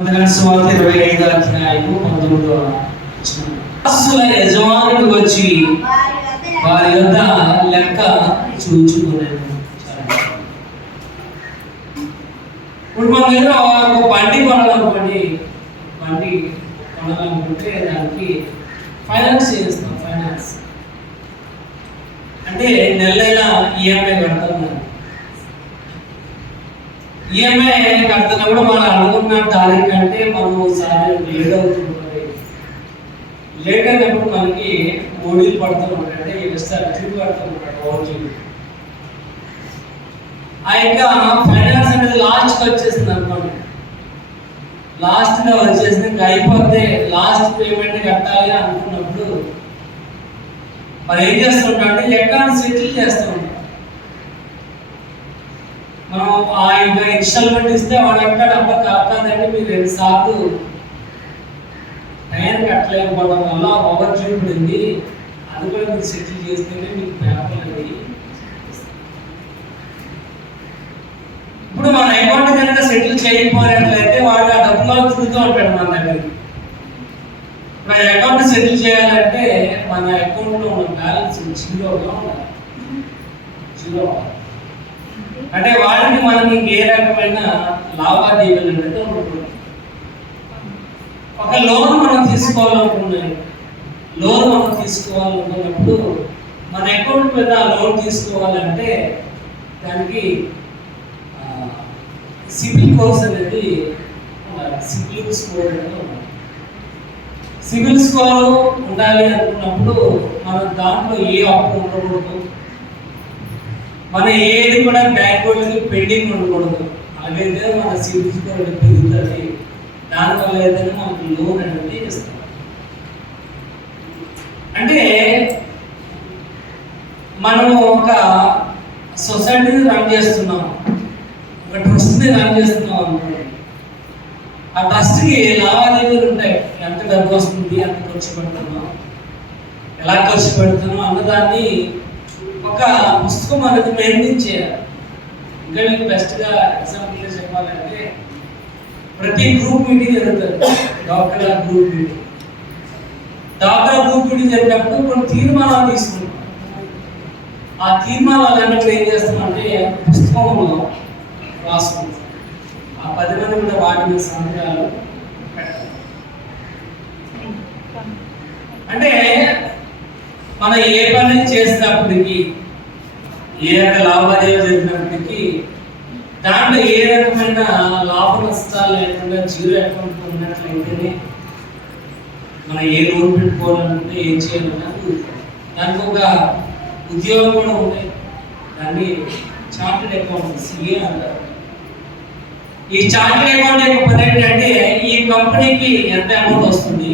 25వ అధ్యాయము 19వ వచనం. దాసుల యజమానుడు వచ్చి వారి యొద్ద లెక్క చూచుకొనెను. ఇప్పుడు మన దగ్గర ఒక బండి కొనాలనుకోండి, బండి కొనాలనుకుంటే దానికి ఫైనాన్స్ చేస్తాం. ఫైనాన్స్ అంటే నెల ఈఎంఐ కడతాం. ఈఎంఐ కడుతున్నప్పుడు మనం అనుకున్న తారీఖు కంటే మనం ఒకసారి లేట్ అవుతుంది. లేట్ అయినప్పుడు మనకి మోడీలు పడుతూ ఉంటాయి, అంటే డ్యూ పడుతూ ఉంటాడు రోజు. ఆ యొక్క ఫైనాన్స్ అనేది లాస్ట్కి వచ్చేసింది అనుకోండి, లాస్ట్గా వచ్చేసింది, ఇంకా అయిపోతే లాస్ట్ పేమెంట్ కట్టాలి అనుకున్నప్పుడు మరి ఏం చేస్తుంటామంటే లెక్కను సెటిల్ చేస్తూ ఉంటాం. మనం ఆ ఇంకా ఇన్స్టాల్మెంట్ ఇస్తే వాడు అంటాడు, అబ్బా కాదండి మీరు 2 సార్లు టైం కట్టలేకపోవడం వల్ల ఓవర్ డ్యూ పడింది, అది కూడా మీరు సెటిల్ చేస్తేనే మీకు పేపర్ అనేది. ఇప్పుడు మన అకౌంట్ కనుక సెటిల్ చేయకపోయినట్లయితే వాడు ఆ డబ్బులో తిరుగుతూ ఉంటాడు మన దగ్గరికి. ఇప్పుడు ఆ అకౌంట్ సెటిల్ చేయాలంటే మన అకౌంట్లో ఉన్న బ్యాలెన్స్ జీరోగా ఉండాలి. జీరో అంటే వాడికి మనకి ఏ రకమైన లావాదేవీలు అనేది ఉండకూడదు. ఒక లోన్ మనం తీసుకోవాలనుకున్నాం, లోన్ మనం తీసుకోవాలనుకున్నప్పుడు మన అకౌంట్ మీద లోన్ తీసుకోవాలంటే దానికి సిబిల్ కోర్స్ అనేది ఉండాలి. సిబిల్ స్కోర్ అనేది ఉండాలి. సిబిల్ స్కోర్ ఉండాలి అనుకున్నప్పుడు మనం దాంట్లో ఏ అప్పు ఉండకూడదు, మన ఏది కూడా బ్యాంక్ వాళ్ళకి పెండింగ్ ఉండకూడదు. అలాగైతే మన సిబిల్ స్కోర్ పెరుగుతుంది, దానివల్ల ఏదైనా మనకు లోన్ అనేది ఇస్తాం. అంటే మనము ఒక సొసైటీని రన్ చేస్తున్నాం, ఒక ట్రస్ట్ని రన్ చేస్తున్నాం అనుకోండి. ఆ ట్రస్ట్కి లావాదేవీలు ఉంటాయి, ఎంత డబ్బు వస్తుంది, ఎంత ఖర్చు పెడుతున్నాం, ఎలా ఖర్చు పెడుతున్నాం అన్నదాన్ని ఒక పుస్తకం అనేది మెయింటైన్ చేయాలి. ఇంకా మీకు బెస్ట్గా ఎగ్జాంపుల్గా చెప్పాలంటే ప్రతి గ్రూప్ మీటింగ్ జరుగుతుంది, doctor group meeting. Doctor group meeting జరిగినప్పుడు కొన్ని తీర్మానాలు తీసుకుంటాం. ఆ తీర్మానాలు అన్నప్పుడు ఏం చేస్తామంటే పుస్తకంలో రాసుకుంటాం. ఆ 10 మంది కూడా వాటి మీద సంతకాలు పెట్టాలి. అంటే మనం ఏ పని చేసినప్పటికీ, ఏ రక లావాదేవీ జరిగినప్పటికీ దాంట్లో ఏ రకమైన లాభ నష్టాలు లేకుండా జీరో అకౌంట్ ఉన్నట్లయితేనే మనం ఏ లోన్ పెట్టుకోవాలనుకుంటే ఏం చేయాలన్నది. దానికి ఒక ఉద్యోగం కూడా ఉంది, దాన్ని చార్టెడ్ అకౌంట్ సిఏ అంటారు. ఈ చార్టెడ్ అకౌంట్ యొక్క పని ఏంటంటే ఈ కంపెనీకి ఎంత అమౌంట్ వస్తుంది,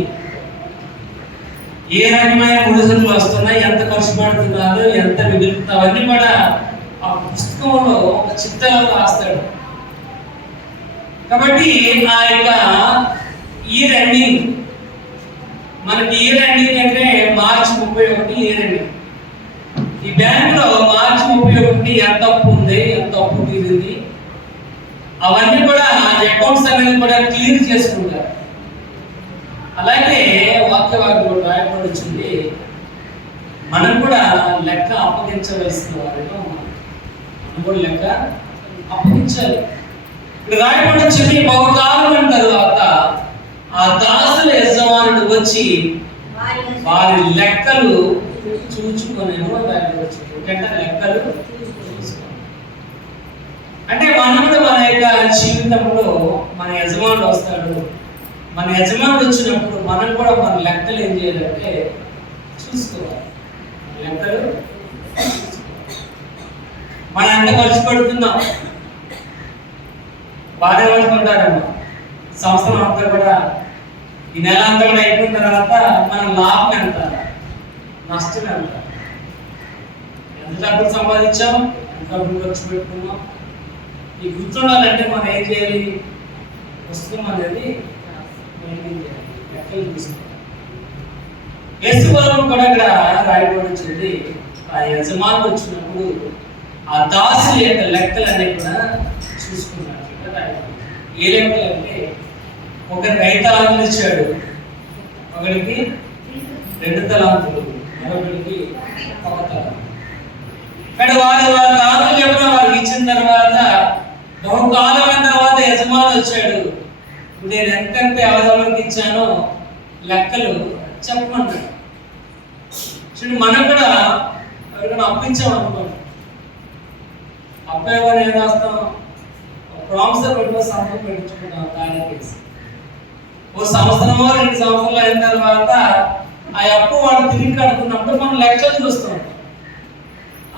ఏ రకమైన ముడుసలు వస్తున్నాయి, ఎంత ఖర్చు పడుతున్నారు, ఎంత మిగులుతుంది, అవన్నీ కూడా ఆ పుస్తకంలో ఒక చిత్రాలు రాస్తాడు. కాబట్టి ఆ యొక్క ఇయర్ ఎండింగ్, మనకి ఇయర్ ఎండింగ్ అంటే మార్చి 31 ఇయర్ ఎండింగ్. ఈ బ్యాంకులో మార్చి 31 ఎంత అప్పు ఉంది, ఎంత అప్పు తీరింది, అవన్నీ కూడా అకౌంట్స్ అనేది కూడా క్లియర్ చేసుకుంటారు. అలాగే వాక్యవాక్యం రాయబడి వచ్చింది, మనం కూడా లెక్క అప్పగించవలసిన వారిగా ఉన్నాం. మనం కూడా లెక్క అప్పగించాలి. ఇప్పుడు రాయబడి వచ్చింది, బహుకాలం తర్వాత ఆ దాసుల యజమానుడు వచ్చి వారి లెక్కలు చూచుకొనేమో రాయబడి వచ్చింది. లెక్కలు అంటే మనం కూడా మన యొక్క జీవితంలో మన యజమానుడు వస్తాడు. మన యజమానుడు వచ్చినప్పుడు మనం కూడా మన లెక్కలు ఏం చేయాలంటే చూసుకోవాలి. లెక్కలు మనం ఎంత ఖర్చు పెడుతున్నాం, బాగా పడుతుంటారమ్మా. సంవత్సరం అంతా కూడా ఈ నెల అంతా కూడా అయిపోయిన తర్వాత మన లాభం ఎంత, నష్టం ఎంత, ఎంత డబ్బులు సంపాదించాం, ఎంత డబ్బులు ఖర్చు పెట్టుకున్నాం, ఈ గుర్తుండాలంటే మనం ఏం చేయాలి, పుస్తకం అనేది లెక్కలు తీసుకోవాలి. యేసు వరం కూడా ఇక్కడ రాయబడి వచ్చింది, ఆ యజమానులు వచ్చినప్పుడు ఆ దాసుల యొక్క లెక్కలన్నీ కూడా చూసుకున్నారు. ఏ లెక్కలు అంటే ఒకరికి 5 తలాంతులు ఇచ్చాడు, ఒకరికి 2 తలాంతులు, మరొకరికి 1 తలాంతు. కానీ వారి తలాంతులు చెప్పిన వారికి ఇచ్చిన తర్వాత బహుకాలమైన తర్వాత యజమాని వచ్చాడు, నేను ఎంతంటే ఎవరెవరికి ఇచ్చానో లెక్కలు చెప్పమన్నాడు. చూడండి, మనం కూడా ఎవరికైనా అప్పించామనుకోండి, అబ్బాయి ఏం రాస్తాం, ప్రామిసర్ పెట్టుకో సంతకం పెట్టించుకుంటాం దానికి. ఓ సంవత్సరమో 2 సంవత్సరాలు అయిన తర్వాత ఆ అప్పు వాడు తిరిగి కడుతున్నప్పుడు మనం లెక్కలు చూస్తాం,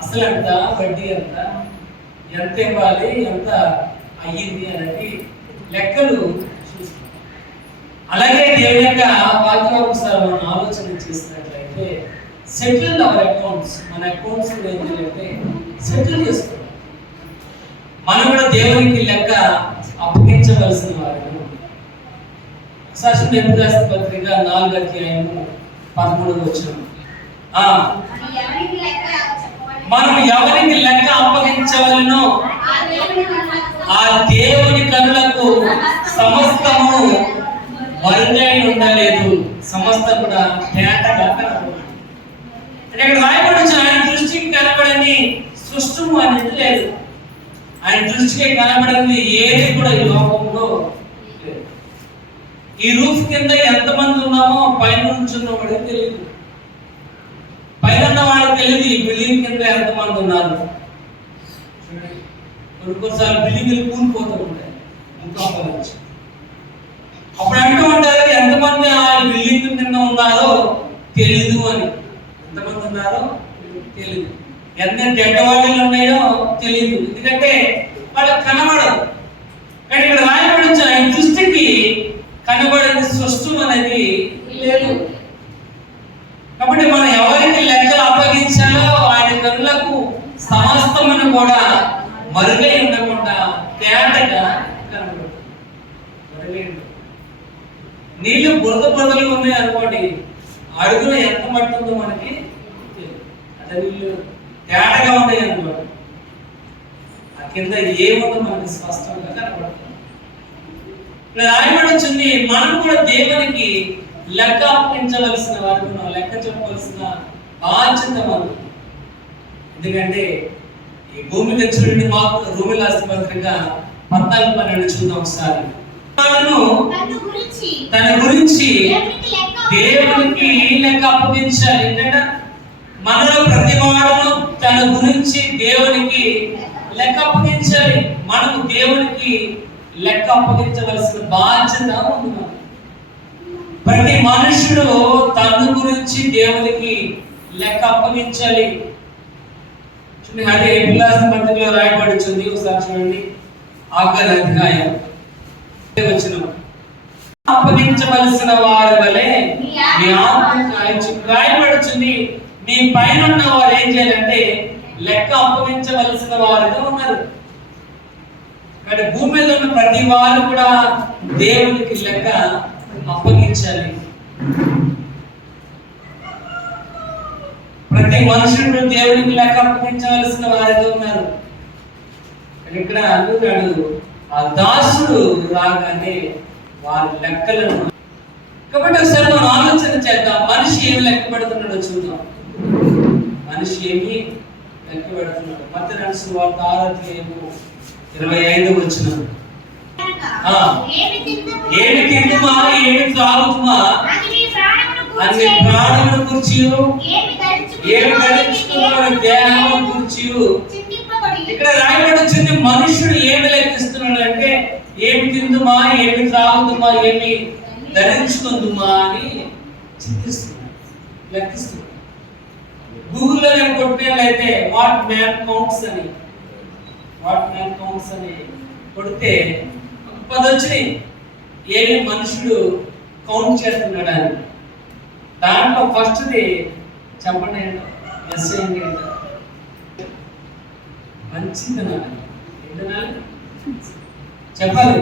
అసలు ఎంత, వడ్డీ ఎంత ఇవ్వాలి, ఎంత అయ్యింది అనేది లెక్కలు చూస్తాం. అలాగే దేవుని యొక్క వాక్యం ఒకసారి మనం ఆలోచన చేసినట్లయితే సెటిల్ అవర్ అకౌంట్స్, మన అకౌంట్స్ ఏం చేయాలంటే సెటిల్ చేసుకోవాలి. మనం కూడా దేవునికి లెక్క అప్పగించవలసిన వారు. ఒకసారి ఎప్పుడు రాసిన పత్రిక 4వ అధ్యాయము 13వ వచనం, మనం ఎవరికి లెక్క అప్పగించవలనో ఆ దేవుని కనులకు సమస్తము మరుగై ఉండలేదు, సమస్తం కూడా తేటగా కనబడదు. ఇక్కడ రాయబడి ఆయన దృష్టికి కనబడని సృష్టము అనేది లేదు, ఆయన దృష్టికి కనబడింది ఏది కూడా ఈ లోకంలో లేదు. ఈ రూఫ్ కింద ఎంతమంది ఉన్నామో పైన నుంచి ఉన్నవాడికి తెలియదు, పైన ఉన్న వాళ్ళకి తెలియదు ఈ బిల్డింగ్ కింద ఎంతమంది ఉన్నారు. కొన్నిసార్లు బిల్డింగ్లు కూలిపోతూ ఉంటాయి, నుంచి అప్పుడు అంటూ ఉంటారు ఎంతమంది ఆ బిల్డింగ్ కింద ఉన్నారో తెలీదు అని. ఎంతమంది ఉన్నారో తెలీదు, ఎంత డెడ్ బాడీలు ఉన్నాయో తెలియదు, ఎందుకంటే వాళ్ళకి కనబడదు. కానీ ఇక్కడ రాయబడి ఆయన దృష్టికి కనబడని సృష్టి అనేది లేదు. కాబట్టి మనం ఎవరికి లెక్కలు అప్పగించాలో ఆయన కనులకు సమస్తమును కూడా మరుగై ఉండకుండా తేటగా కనబడదు. నీళ్లు బురదలు ఉన్నాయి అనుకోండి, అడుగులో ఎంత మట్టి ఉందో మనకి అదే నీళ్ళు తేటగా ఉన్నాయి అనుకోండి, ఆ కింద ఏముందో మనకి స్పష్టంగా కనబడుతుంది. రాయబడి వచ్చింది, మనం కూడా దేవునికి లెక్క అప్పగించవలసిన వారు, లెక్క చెప్పవలసిన బాధ్యత మనం. ఎందుకంటే ఈ భూమి తెచ్చుడి మాకు రూమి రాసిన పత్రిక 14:12 చూద్దాం ఒకసారి. తన గురించి దేవునికి లెక్క అప్పగించాలి. ఏంటంటే మనలో ప్రతి వాడును తన గురించి దేవునికి లెక్క అప్పగించాలి. మనము దేవునికి లెక్క అప్పగించవలసిన బాధ్యత ఉంది. ప్రతి మనుషుడు తన గురించి దేవునికి లెక్క అప్పగించాలి. చూడండి, అదే ఎపిలాస్ పత్రికలో రాయబడుతుంది, ఒకసారి చూడండి 6వ అధ్యాయం వచ్చిన అప్పగించవలసిన వారి వలె మీ ఆత్మ రాయబడుతుంది. మీ పైన ఉన్న వారు ఏం చేయాలంటే లెక్క అప్పగించవలసిన వారుగా ఉన్నారు. కానీ భూమి మీద ఉన్న ప్రతి వారు కూడా దేవునికి లెక్క అప్పగించాలి. ప్రతి మనుషుడు దేవునికి లెక్క అప్పగించవలసిన వారిగా ఉన్నారు. ఇక్కడ అనుకున్నాడు, ఆ దాసుడు రాగానే వారి లెక్కలను. కాబట్టి ఒకసారి మనం ఆలోచన చేద్దాం, మనిషి ఏమి లెక్క పెడుతున్నాడో చూద్దాం. మనిషి ఏమి లెక్క పెడుతున్నాడు. మత్తయి సువార్త 6వ అధ్యాయము 25వ వచనం, ఏమి తిందుమా ఏమి త్రాగుతుమా అన్ని ప్రాణమును గురించి, ఏమి ధరించుకున్న దేహమును గురించి. ఇక్కడ రాయబడి వచ్చింది, మనుషుడు ఏమి లెక్కిస్తున్నాడు అంటే ఏమి తిందుమా ఏమి త్రాగుతుమా ఏమి ధరించుకుందుమా అని చింతిస్తున్నాడు, లెక్కిస్తున్నాడు. గూగుల్లో నేను కొట్టినట్లయితే వాట్ మ్యాన్ కౌంట్స్ అని కొడితే 10 వచ్చినాయి. ఏమి మనుషుడు కౌంట్ చేస్తున్నాడు అని. దాంట్లో ఫస్ట్ది చెప్పండి, ఎస్ ఏంటి అంటే మంచిది తినాలి. చెప్పాలి,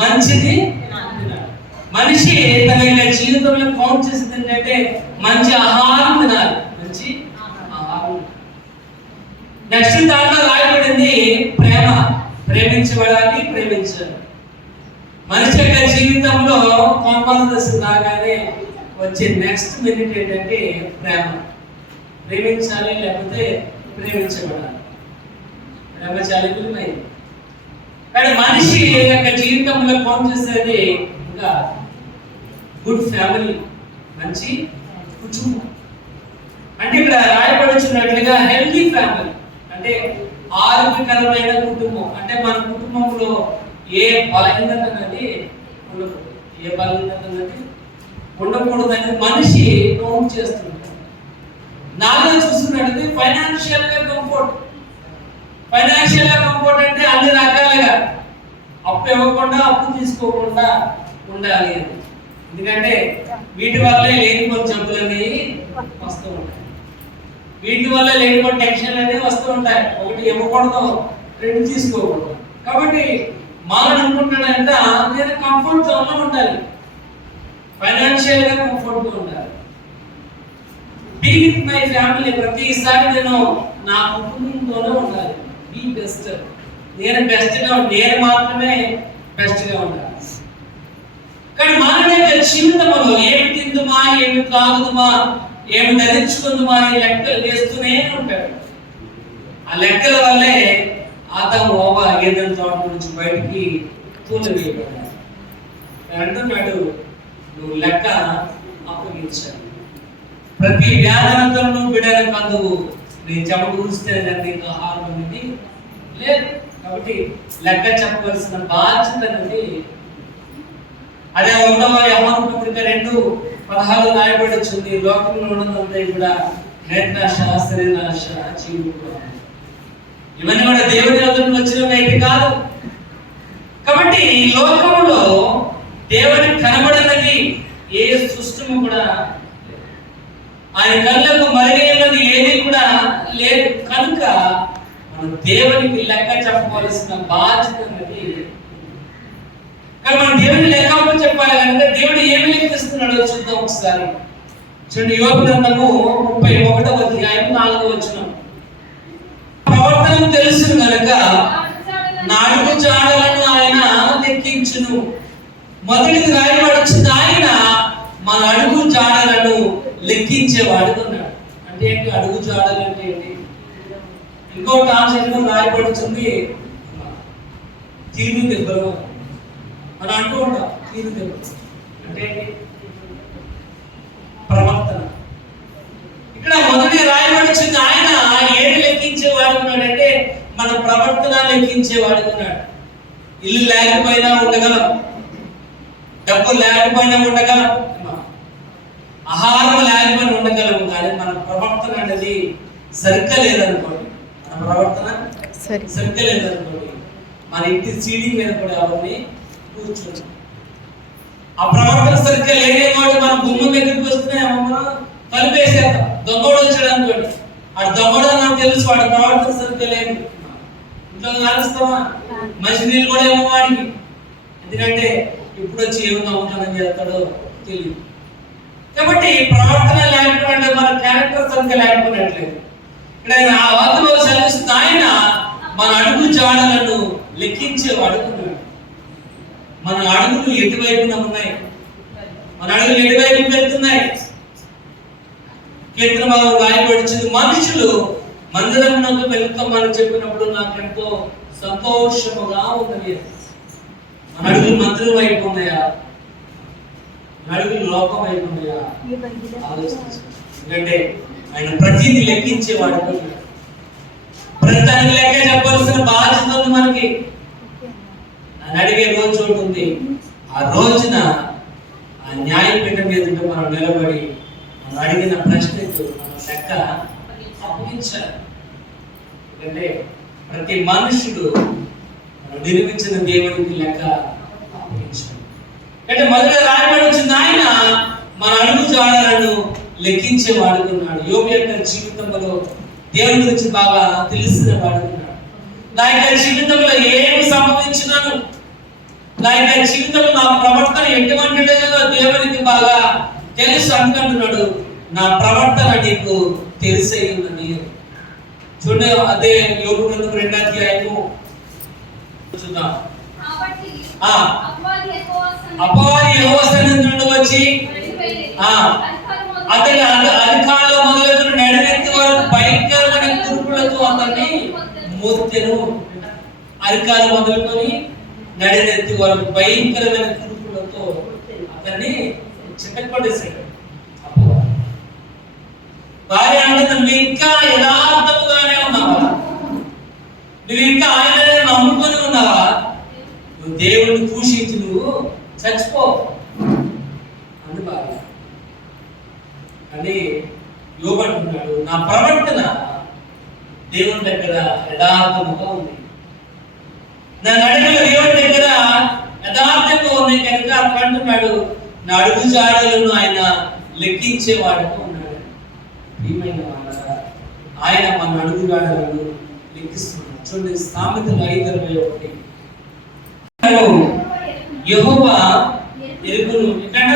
మంచిది తినాలి. మనిషి తన జీవితంలో కౌంట్ చేసింది ఏంటంటే మంచి ఆహారం తినాలి, మంచి ఆహారం. నెక్స్ట్ దాంట్లో రాయబడింది ప్రేమ, ప్రేమించబడాలి, ప్రేమించాలి. మనిషి యొక్క జీవితం ప్రమాద దశ రాగానే వచ్చే నెక్స్ట్ మినిట్ ఏంటంటే ప్రేమ. ప్రేమించాలి లేకపోతే ప్రేమించబడాలి. ప్రేమ చాలా విలువైంది. కానీ మనిషి యొక్క జీవితంలో ఫోన్ చేసేది ఇంకా గుడ్ ఫ్యామిలీ, మంచి కుటుంబం. అంటే ఇక్కడ రాయబడుచున్నట్లుగా హెల్తీ ఫ్యామిలీ అంటే ఆరోగ్యకరమైన కుటుంబం. అంటే మన కుటుంబంలో ఏ బలహీనత అనేది ఉండకూడదు, ఏ బలహీనత అనేది ఉండకూడదు అనేది మనిషి కౌంట్ చేస్తుంటాడు. నాలో చూస్తున్నట్టు ఫైనాన్షియల్ గా కంఫర్ట్. ఫైనాన్షియల్ గా కంఫర్ట్ అంటే అన్ని రకాలుగా అప్పు ఇవ్వకుండా, అప్పు తీసుకోకుండా ఉండాలి అని. ఎందుకంటే వీటి వల్లే లేనిపోని జబ్బులన్నీ వస్తూ ఉంటాయి. వీటి వల్ల లేనిపోని టెన్షన్లు అనేవి వస్తూ ఉంటాయి. ఒకటి ఇవ్వకూడదు, రెండు తీసుకోకూడదు. కాబట్టి మానవుడు అనుకుంటాడంట నేను కంఫర్ట్ జోన్ లో ఉండాలి, ఫైనాన్షియల్ గా కంఫర్ట్ గా ఉండాలి. బీ విత్ మై ఫ్యామిలీ, ప్రతిసారి నేను నా కుటుంబంతోనే ఉండాలి. బీ బెస్ట్, నేను బెస్ట్ గా, నేను మాత్రమే బెస్ట్ గా ఉండాలి. కానీ మానవుడి యొక్క జీవితంలో ఏమి తిందుమా, ఏమి తాగుదుమా, ఏమి ధరించుకుందుమా అని లెక్కలు వేస్తూనే ఉంటాడు. ఆ లెక్కల వల్లే ఆదాము హవ్వ ఏదైనా తోట నుంచి బయటికి తూలవేయబడ్డాడు. అంటున్నాడు నువ్వు లెక్క అప్పగించాలి. ప్రతి వ్యాధంతో బిడ్డల కందువు నేను చెమట ఊస్తే నీకు ఆహారం అనేది లేదు. కాబట్టి లెక్క చెప్పవలసిన బాధ్యత అనేది అదే 1వ యోహాను పత్రిక 2:16 రాయబడుతుంది. లోకంలో ఉన్నదంతా కూడా నేత్రాశ, శరీరాశ, జీవుడు, ఇవన్నీ కూడా దేవుని వద్ద నుండి వచ్చినవి కాదు. కాబట్టి ఈ లోకంలో దేవుని కనబడనది ఏ సృష్టము కూడా, ఆయన కళ్ళకు మరుగైనది ఏది కూడా లేదు. కనుక మనం దేవునికి లెక్క చెప్పవలసిన బాధ్యత అనేది. కానీ మనం దేవుని లెక్క చెప్పాలి కనుక దేవుడు ఏమి లెక్కిస్తున్నాడో చూద్దాం ఒకసారి. చూడండి, యోబు గ్రంథము 31వ అధ్యాయం 4వ వచనం. ప్రవర్తన తెలుసు కనుక నా అడుగు జాడలను ఆయన లెక్కించును. మొదటిది రాయబడుచుంది, ఆయన మన అడుగు జాడలను లెక్కించేవాడు అన్నాడు. అంటే ఏంటి అడుగు జాడలు అంటే ఏంటి? ఇంకో ట్రాన్స్లేషన్లో రాయబడుతుంది తీరు దెబ్బలు అని అంటూ ఉంటాం. తీరు దెబ్బలు అంటే ప్రవర్తన. ఇక్కడ మొదటి రాయబడుచుంది, ఆయన ఏడు లెక్కించేవాడు ఉన్నాడంటే మన ప్రవర్తన లెక్కించేవాడు ఉన్నాడు. ఇల్లు లేకపోయినా ఉండగలం, డబ్బు లేకపోయినా ఉండగలం, ఆహారం లేకపోయినా ఉండగలము. కానీ మన ప్రవర్తన అనేది సరిగ్గా లేదనుకోండి, మన ప్రవర్తన సరిగ్గా లేదనుకోండి, మన ఇంటి సీడీ మీద కూడా ఎవరిని కూర్చొని ఆ ప్రవర్తన సరిగ్గా లేనివాడు మన గుమ్మం దగ్గరికి వస్తే మనం కలిపేసేద్దాం. దొంగోడు వచ్చాడు అనుకోండి, ఆ దొంగడు నాకు తెలుసు, వాడి ప్రవర్తన సరిగ్గా లేదు. ఇంట్లో కాలుస్తామా? మంచి నీళ్ళు కూడా ఏమో వాడికి, ఎందుకంటే ఇప్పుడు వచ్చి ఏమో దొంగతనం చేస్తాడో తెలియదు. కాబట్టి ప్రవర్తన లేకపోతే మన క్యారెక్టర్ సరిగ్గా లేకపోయినట్లేదు. ఇక్కడ ఆ వార్తలో సెలవిస్తుంది, ఆయన మన అడుగు జాడలను లెక్కించేవాడు. మన అడుగులు ఎటువైపున ఉన్నాయి, మన అడుగులు ఎటువైపు వెళ్తున్నాయి. కీర్తన రాయబడింది, మనుషులు మందిరమునకు వెళ్తామని చెప్పినప్పుడు నాకెంతో సంతోషముగా ఉన్నది. మన అడుగులు మందిరం వైపు ఉన్నాయా, మన అడుగులు లోకం వైపు ఉన్నాయా ఆలోచించు. ఎందుకంటే ఆయన ప్రతిదీ లెక్కించేవాడు. ప్రతిదానికి లెక్క చెప్పవలసిన బాధ్యత ఉంది మనకి. ఆయన అడిగే రోజు ఒకటి ఉంది. ఆ రోజున ఆ న్యాయపీఠం మీద మనం నిలబడి మనం అడిగిన ప్రశ్నకు మనం లెక్క అప్పగించాలి. ఎందుకంటే ప్రతి మనుషుడు మనం నిర్మించిన దేవునికి లెక్క అప్పగించాలి. అంటే మొదట రాయబడి వచ్చింది, ఆయన మన అడుగు జాడలను లెక్కించే వాడుకున్నాడు. యోబు యొక్క జీవితంలో దేవుని గురించి బాగా తెలిసిన వాడుకున్నాడు. నా యొక్క జీవితంలో ఏమి సంబంధించినాను, నా యొక్క జీవితంలో నా ప్రవర్తన ఎటువంటిదో దేవునికి బాగా తెలుసు అనుకుంటున్నాడు. నా ప్రవర్తన నీకు తెలిసే ఉన్నది. చూడండి, అదే యోబు గ్రంథం 2వ అధ్యాయము చూద్దాం. అపవాది యెహోవా సన్నిధి నుండి వచ్చి అతని అధికారులు మొదలుకొని నడినెత్తి వరకు భయంకరమైన కురుపులతో అతన్ని మోత్తెను. అధికారులు మొదలుకొని నడినెత్తి వరకు భయంకరమైన కురుపులతో అతన్ని చిన్నపడేశాడు. భార్య అంటే నువ్వు ఇంకా యథార్థముగానే ఉన్నావా? నువ్వు ఇంకా ఆయననే నమ్ముకొని ఉన్నావా? నువ్వు దేవుడిని దూషించి నువ్వు చచ్చిపో అని భార్య అని యోబు అంటున్నాడు. నా ప్రవర్తన దేవుని దగ్గర యథార్థముగా ఉంది, నా నడుములు దేవుని దగ్గర యథార్థంగా ఉన్నాయి కనుక అతను అంటున్నాడు నా అడుగు జాడలను ఆయన లెక్కించేవాడుగా ఉన్నాడు. ప్రియమైన వాళ్ళ ఆయన మన అడుగు జాడలను లెక్కిస్తున్నాడు. చూడండి సామెతలు 5:21 యెహోవా ఎరుగును. ఇక్కడ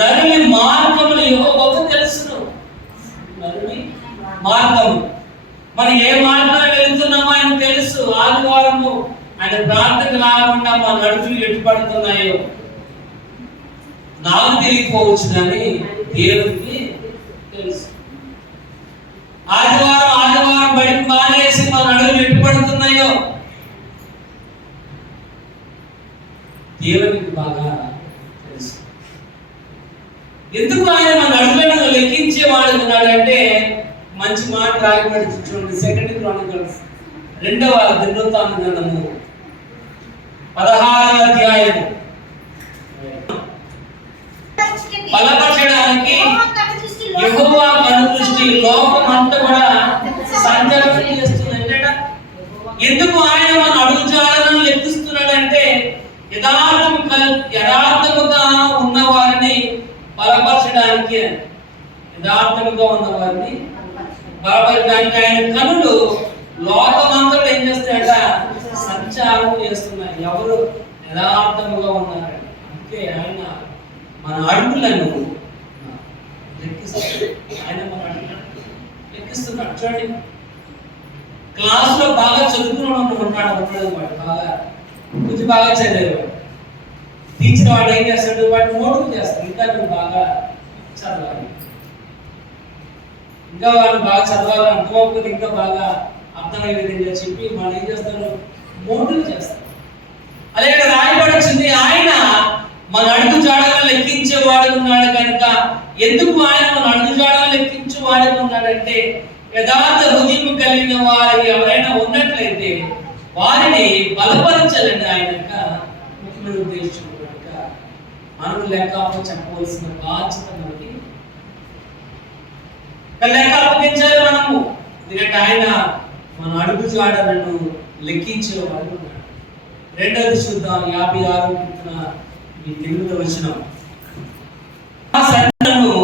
నరుని మార్గములు యెహోవాకు తెలుసును. నరుని మార్గము మనం ఏ మార్గంలో వెళ్తున్నామో ఆయన తెలుసు. ఆదివారము ఆయన ప్రార్థన రాకుండా మన అడుగులు ఎటు పడుతున్నాయో నాకు తెలియకపోవచ్చు కానీ దేవుడికి తెలుసు. ఆదివారం బయట మానేసి మన అడుగులు ఎటు పడుతున్నాయో దేవునికి బాగా తెలుసు. ఎందుకు ఆయన మన అడుగులను లెక్కించేవాడు ఉన్నాడంటే మంచి మాట రాయబడి చూడండి. 2 క్రానికల్స్ 2వ దినవృత్తాంతము 16వ అధ్యాయము. బలపరచడానికి యెహోవా కనుదృష్టి లోకమంతా కూడా సంచలనం చేస్తుంది. ఎందుకు ఆయన మన అడుగుజాడలను లెక్కిస్తున్నాడంటే యథార్థముగా ఉన్న వారిని బలపరచడానికి, యథార్థముగా ఉన్న వారిని బలపరచడానికి ఆయన కనులు లోకమంతా ఏం చేస్తాయట? సంచారం చేస్తున్నాయి. ఎవరు యథార్థముగా ఉన్నారు. అందుకే ఆయన మన అడుగులను లెక్కిస్తున్నాడు. ఆయన మన అడుగులను లెక్కిస్తున్నాడు. చూడండి, క్లాస్ లో బాగా చదువుకున్నాడు వాడు బాగా చదివేవాడు. టీచర్ వాడు ఏం చేస్తాడు? వాడు మోటివ్ చేస్తాడు. ఇంకా నువ్వు బాగా చదవాలి, ఇంకా వాళ్ళు బాగా చదవాలి, అర్థమవుతుంది, ఇంకా బాగా అర్థమయ్యే విధంగా చెప్పి వాళ్ళు ఏం చేస్తారు? మోటివ్ చేస్తారు. అదే ఇక్కడ రాయబడి వచ్చింది ఆయన మన అడుగు జాడలను లెక్కించేవాడు ఉన్నాడు కనుక. ఎందుకు ఆయన మన అడుగు జాడలను లెక్కించేవాడు ఉన్నాడంటే యథార్థ హృదయం కలిగిన వారు ఎవరైనా ఉన్నట్లయితే వారిని బలపరచాలని ఆయన యొక్క ముఖ్యమైన ఉద్దేశం కనుక మనం లెక్క చెప్పవలసిన బాధ్యత మనకి. లెక్క అప్పగించాలి మనము. ఎందుకంటే ఆయన మన అడుగు జాడలను లెక్కించేవాడు ఉన్నాడు. 2వ చూద్దాం. 56 కీర్తన ఈ 8వ వచనం. నా సంచారము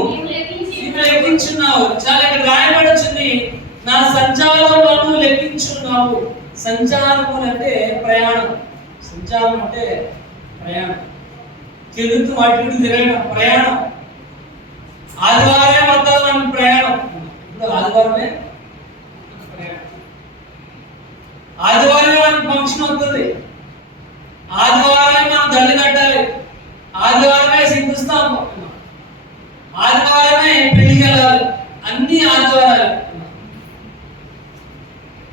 లెక్కించున్నావు. చాలా ఇక్కడ రాయబడి వచ్చింది, నా సంచారములను లెక్కించున్నావు. సంచారము అంటే ప్రయాణం. సంచారం అంటే ప్రయాణం, తిరుగుతూ అటు ఇటు తిరగడం, ప్రయాణం. ఆదివారమే వద్దాం ప్రయాణం. ఇప్పుడు ఆదివారమే ప్రయాణం. ఆదివారమే మనకి ఫంక్షన్ అవుతుంది. ఆదివారమే మనం దల్లి కట్టాలి. ఆదివారమే సిగ్గుస్తాం. ఆదివారమే పెళ్లికి వెళ్ళాలి. అన్ని ఆదివారాలు.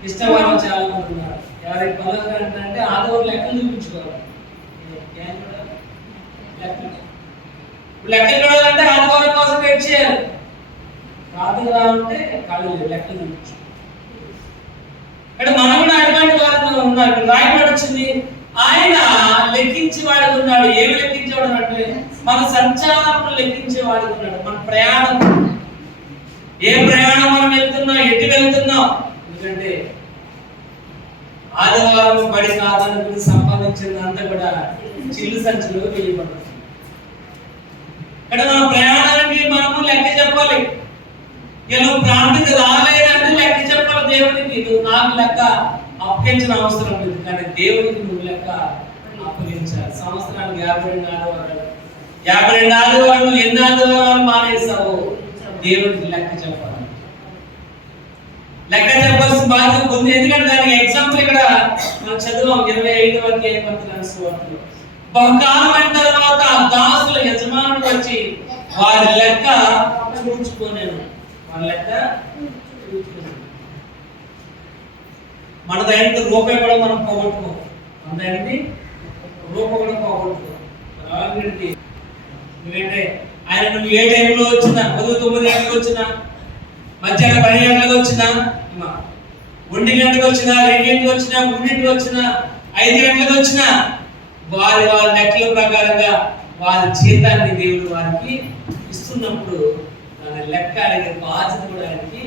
ఇష్టవారం చాలా మంది ఉన్నారు. ఎవరికి పనులు అంటే ఆదివారం లెక్కలు చూపించుకోవాలి. లెక్కలు చూడాలంటే ఆదివారం కోసం వెయిట్ చేయాలి. రాత్రి రావాలంటే కాళ్ళు లెక్కలు చూపించు. ఇక్కడ మనం కూడా అటువంటి వారిలో ఉన్నాడు. రాయబడి వచ్చింది, ఆయన లెక్కించేవాడు ఉన్నాడు. ఏమి లెక్కించేవాడు అంటే మన సంచారం లెక్కించేవాడు ఉన్నాడు. మన ప్రయాణం, ఏ ప్రయాణం మనం వెళ్తున్నాం, ఎటు వెళ్తున్నాం. ఎందుకంటే ఆదివారం బడి సాధనకు సంబంధించినంతా కూడా చిల్లు సంచులు వేయబడుతుంది. ఇక్కడ మన ప్రయాణానికి మనము లెక్క చెప్పాలి. నువ్వు ప్రాంతానికి రాలేదంటే లెక్క చెప్పాలి దేవునికి. నువ్వు నాకు లెక్క అప్పగించిన అవసరం లేదు, కానీ దేవునికి నువ్వు లెక్క అప్పగించాలి. సంవత్సరానికి 52 ఆదివారాలు, 52 ఆదివారాలు ఎన్ని ఆదివారాలు మానేసావు? దేవునికి లెక్క చెప్పాలి. లెక్క చెప్పాల్సిన బాధ్యత ఉంది. ఎందుకంటే దానికి ఎగ్జాంపుల్ ఇక్కడ మనం చదువు 25వ అధ్యాయం బహుకాలమైన తర్వాత దాసుల యజమానుడు వచ్చి వారి లెక్క చూచుకోలేను. వారి లెక్క మన దగ్గర రూపాయి కూడా మనం పోగొట్టుకో, మన దగ్గర రూపాయి కూడా పోగొట్టుకో. నువ్వేంటే ఆయన నువ్వు ఏ టైంలో వచ్చినా, 9 గంటలకు వచ్చినా, మధ్యాహ్నం 12 గంటలకు వచ్చినా, 1 గంటలకు వచ్చినా, 2 గంటలకు వచ్చినా, 3 గంటలకు వచ్చినా, 5 గంటలకు వచ్చినా, వారి లెక్కల ప్రకారంగా వారి జీతాన్ని దేవుడు వారికి ఇస్తున్నప్పుడు దాని లెక్క అడిగే బాధ్యత కూడా ఆయనకి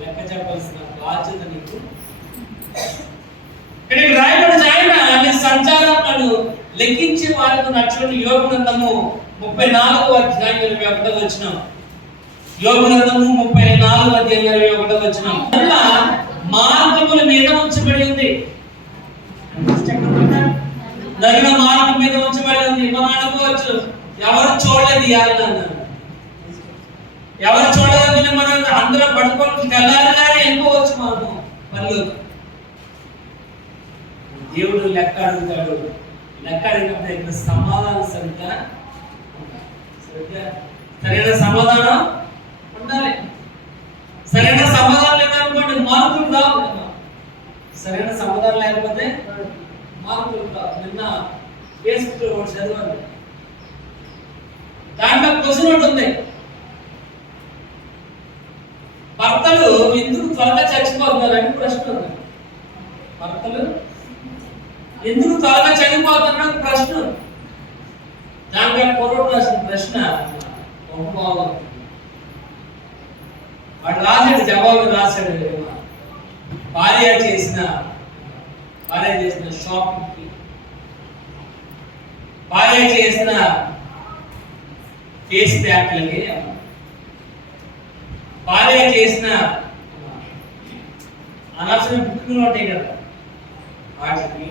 లెక్క చెప్పాల్సిన బాధ్యత నీకు. ఇక్కడికి రాయబడి ఆయన సంచారాలను లెక్కించి వారికి నచ్చుకుని యోబు గ్రంథము 34వ అధ్యాయం 21వ వచనం. యోబు గ్రంథము 34వ అధ్యాయం 21వ వచనం. మార్గముల మీద ఉంచబడి ఉంది. నరుల మార్గం మీద ఉంచబడి ఉంది. మనం అనుకోవచ్చు ఎవరు చూడలేదు అన్నారు, ఎవరు చూడలేదు, మనం అందరం పడుకోవడం తెల్లారిగానే వెళ్ళిపోవచ్చు. మనము పనులు దేవుడు లెక్క అడుగుతాడు. లెక్క అడిగినప్పుడు ఇక్కడ సమాధానం సరైన సమాధానం ఉండాలి. సరైన సమాధానం లేదనుకోండి మార్కులు రావు. సరైన సమాధానం లేకపోతే మార్కులు రావు. నిన్న ఫేస్బుక్ లో చదివాను, దాంట్లో క్వశ్చన్ ఒకటి ఉంది, భర్తలు ఎందుకు త్వరగా చచ్చిపోతున్నారు అని ప్రశ్న ఉంది. భర్తలు ఎందుకు త్వరగా చనిపోతున్నారు ప్రశ్న. దాంట్లో పూర్వ ప్రశ్న బాగుంది. వాడు రాశాడు, జవాబు రాశాడు. భార్య చేసిన షాపింగ్ కి, భార్య చేసిన ఫేస్ ప్యాక్లకి, భార్య చేసిన అనవసరం బుక్కులు ఉంటాయి కదా వాటికి,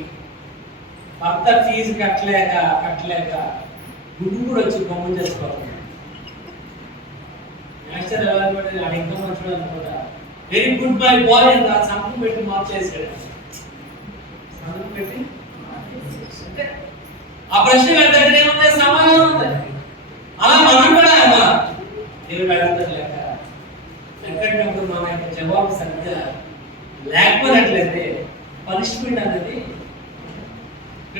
భర్త ఫీజు కట్టలేక గుడ్డు కూడా వచ్చి బొమ్మ చేసుకోవాలి. నేచర్ ఎలా ఇంకా మంచిగా అనుకుంటా, వెరీ గుడ్ బై బాయ్ అని సంపం పెట్టి మార్చేసాడు. సంపం పెట్టి ఆ ప్రశ్న దగ్గర ఏముంది, సమాధానం ఉంది. అలా మనం కూడా దేవుడు అడుగుతారు లెక్క. ఎక్కడినప్పుడు మన యొక్క జవాబు సరిగ్గా లేకపోయినట్లయితే పనిష్మెంట్ అనేది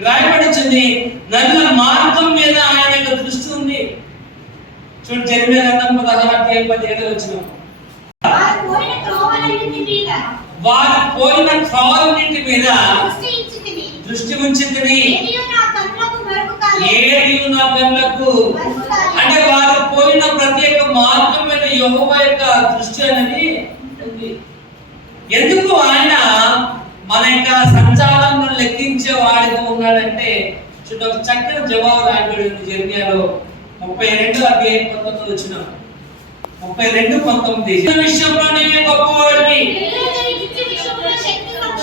రాయబడింది. నరుల మార్గం మీద ఆయన యొక్క దృష్టి ఉంది. చూడు జెరెమియా గ్రంథం 16వ అధ్యాయం 17వ వచనం. వారు పోయిన త్రోవలన్నిటి మీద దృష్టి ఉంచితిని, ఏడియు నా కన్నులకు. అంటే వారు పోయిన ప్రత్యేక మార్గం మీద యెహోవా యొక్క దృష్టి అనేది ఉంది. ఎందుకు ఆయన మన యొక్క సంచారాలను లెక్కించే వాడిగా ఉన్నాడంటే చూడండి, ఒక చక్కని జవాబు రాయబడి ఉంది జెరెమియాలో 32వ అధ్యాయం 19వ వచనం. 32:19 విషయంలోనే గొప్పవాడివి,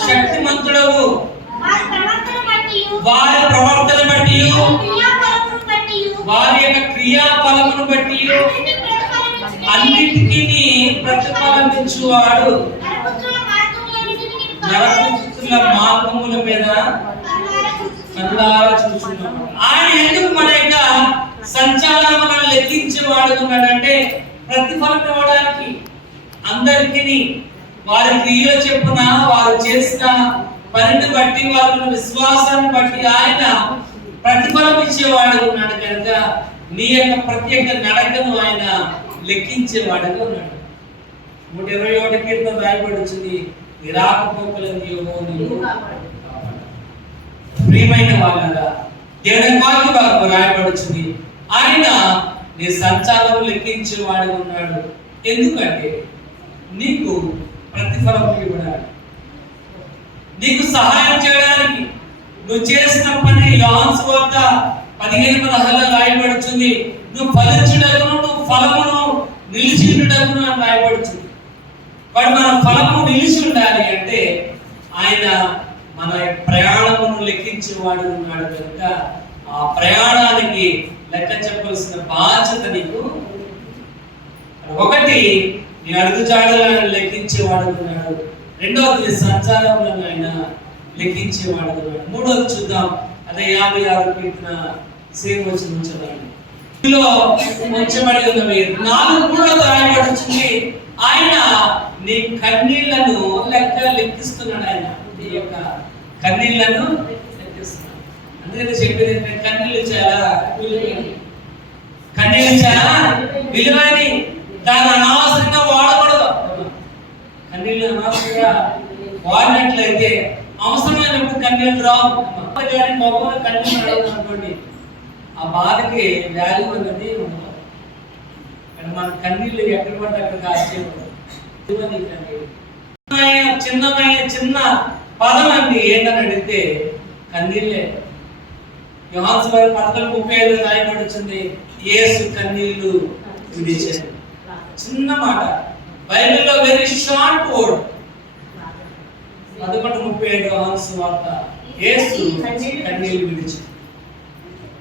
శక్తిమంతుడవు, వారి ప్రవర్తన బట్టి వారి యొక్క క్రియాఫలమును బట్టి అన్నిటికీ ప్రతిఫలమిచ్చువాడు, నరపుత్రుల మార్గముల మీద కళ్ళారా చూస్తున్నాడు. ఆయన ఎందుకు మన యొక్క సంచారాలను లెక్కించేవాడు ఉన్నాడంటే ప్రతిఫలం ఇవ్వడానికి. అందరికీ వారి క్రియల చెప్పున వారు చేసిన పనిని బట్టి, వారి విశ్వాసాన్ని బట్టి ఆయన ప్రతిఫలం ఇచ్చేవాడు ఉన్నాడు కనుక నీ యొక్క ప్రత్యేక నడకను ఆయన లెక్కించేవాడుగా ఉన్నాడు. 121 కీర్తన రాయబడి వచ్చింది, నిరాకపోకలను యెహోవా నీవు ప్రియమైన వాళ్ళగా. దేవుని వాక్య భాగం రాయబడి వచ్చింది, ఆయన నీ సంచారం లెక్కించేవాడు ఉన్నాడు. ఎందుకంటే నీకు ప్రతిఫలం ఇవ్వడానికి, నీకు సహాయం చేయడానికి. నువ్వు చేసిన పని యోహాను సువార్త 15:16 రాయబడుతుంది, నువ్వు ఫలించుటకును నువ్వు ఫలమును నిలిచియుటకును అని రాయబడుతుంది. వాడు మన ఫలము నిలిచి ఉండాలి అంటే ఆయన మన ప్రయాణమును లెక్కించేవాడు ఉన్నాడు కనుక ఆ ప్రయాణానికి లెక్క చెప్పవలసిన బాధ్యత నీకు. ఒకటి, నీ అడుగుజాడలను లెక్కించేవాడు ఉన్నాడు. రెండవది, సంచారములను ఆయన లెక్కించేవాడు ఉన్నాడు. మూడవది చూద్దాం, అదే 56 కీర్తన సేమ్ వచ్చిన ఉంచదండి. ఇందులో ఉంచబడి ఉన్నవి 4 కూడా రాయబడుతుంది. ఆయన నీ కన్నీళ్లను లెక్కిస్తున్నాడు. ఆయన నీ యొక్క కన్నీళ్లను లెక్కిస్తున్నాడు. అందుకని చెప్పేది కన్నీళ్ళు చాలా విలువైనవి. కన్నీళ్ళు చాలా విలువైనవి. దాన్ని అనవసరంగా వాడకూడదు. కన్నీళ్ళు అనవసరంగా వాడినట్లయితే అవసరమైనప్పుడు కన్నీళ్ళు రావు. కానీ మొబైల్ కన్నీళ్ళు రావు అనుకోండి, ఆ బాధకి వాల్యూ అనేది ఉండదు. కానీ మన కన్నీళ్ళు ఎక్కడ పడితే అక్కడ ఆశ్చర్యపడదు. చిన్న పదం అండి ఏంటని అడిగితే కన్నీళ్ళే. యోహాను సువార్త 11:35 రాయబడి వచ్చింది, యేసు కన్నీళ్లు విడిచాడు. చిన్న మాట, బైబిల్లో వెరీ షార్ట్ వర్డ్. 11:35 యోహాను సువార్త, యేసు కన్నీళ్లు విడిచాడు.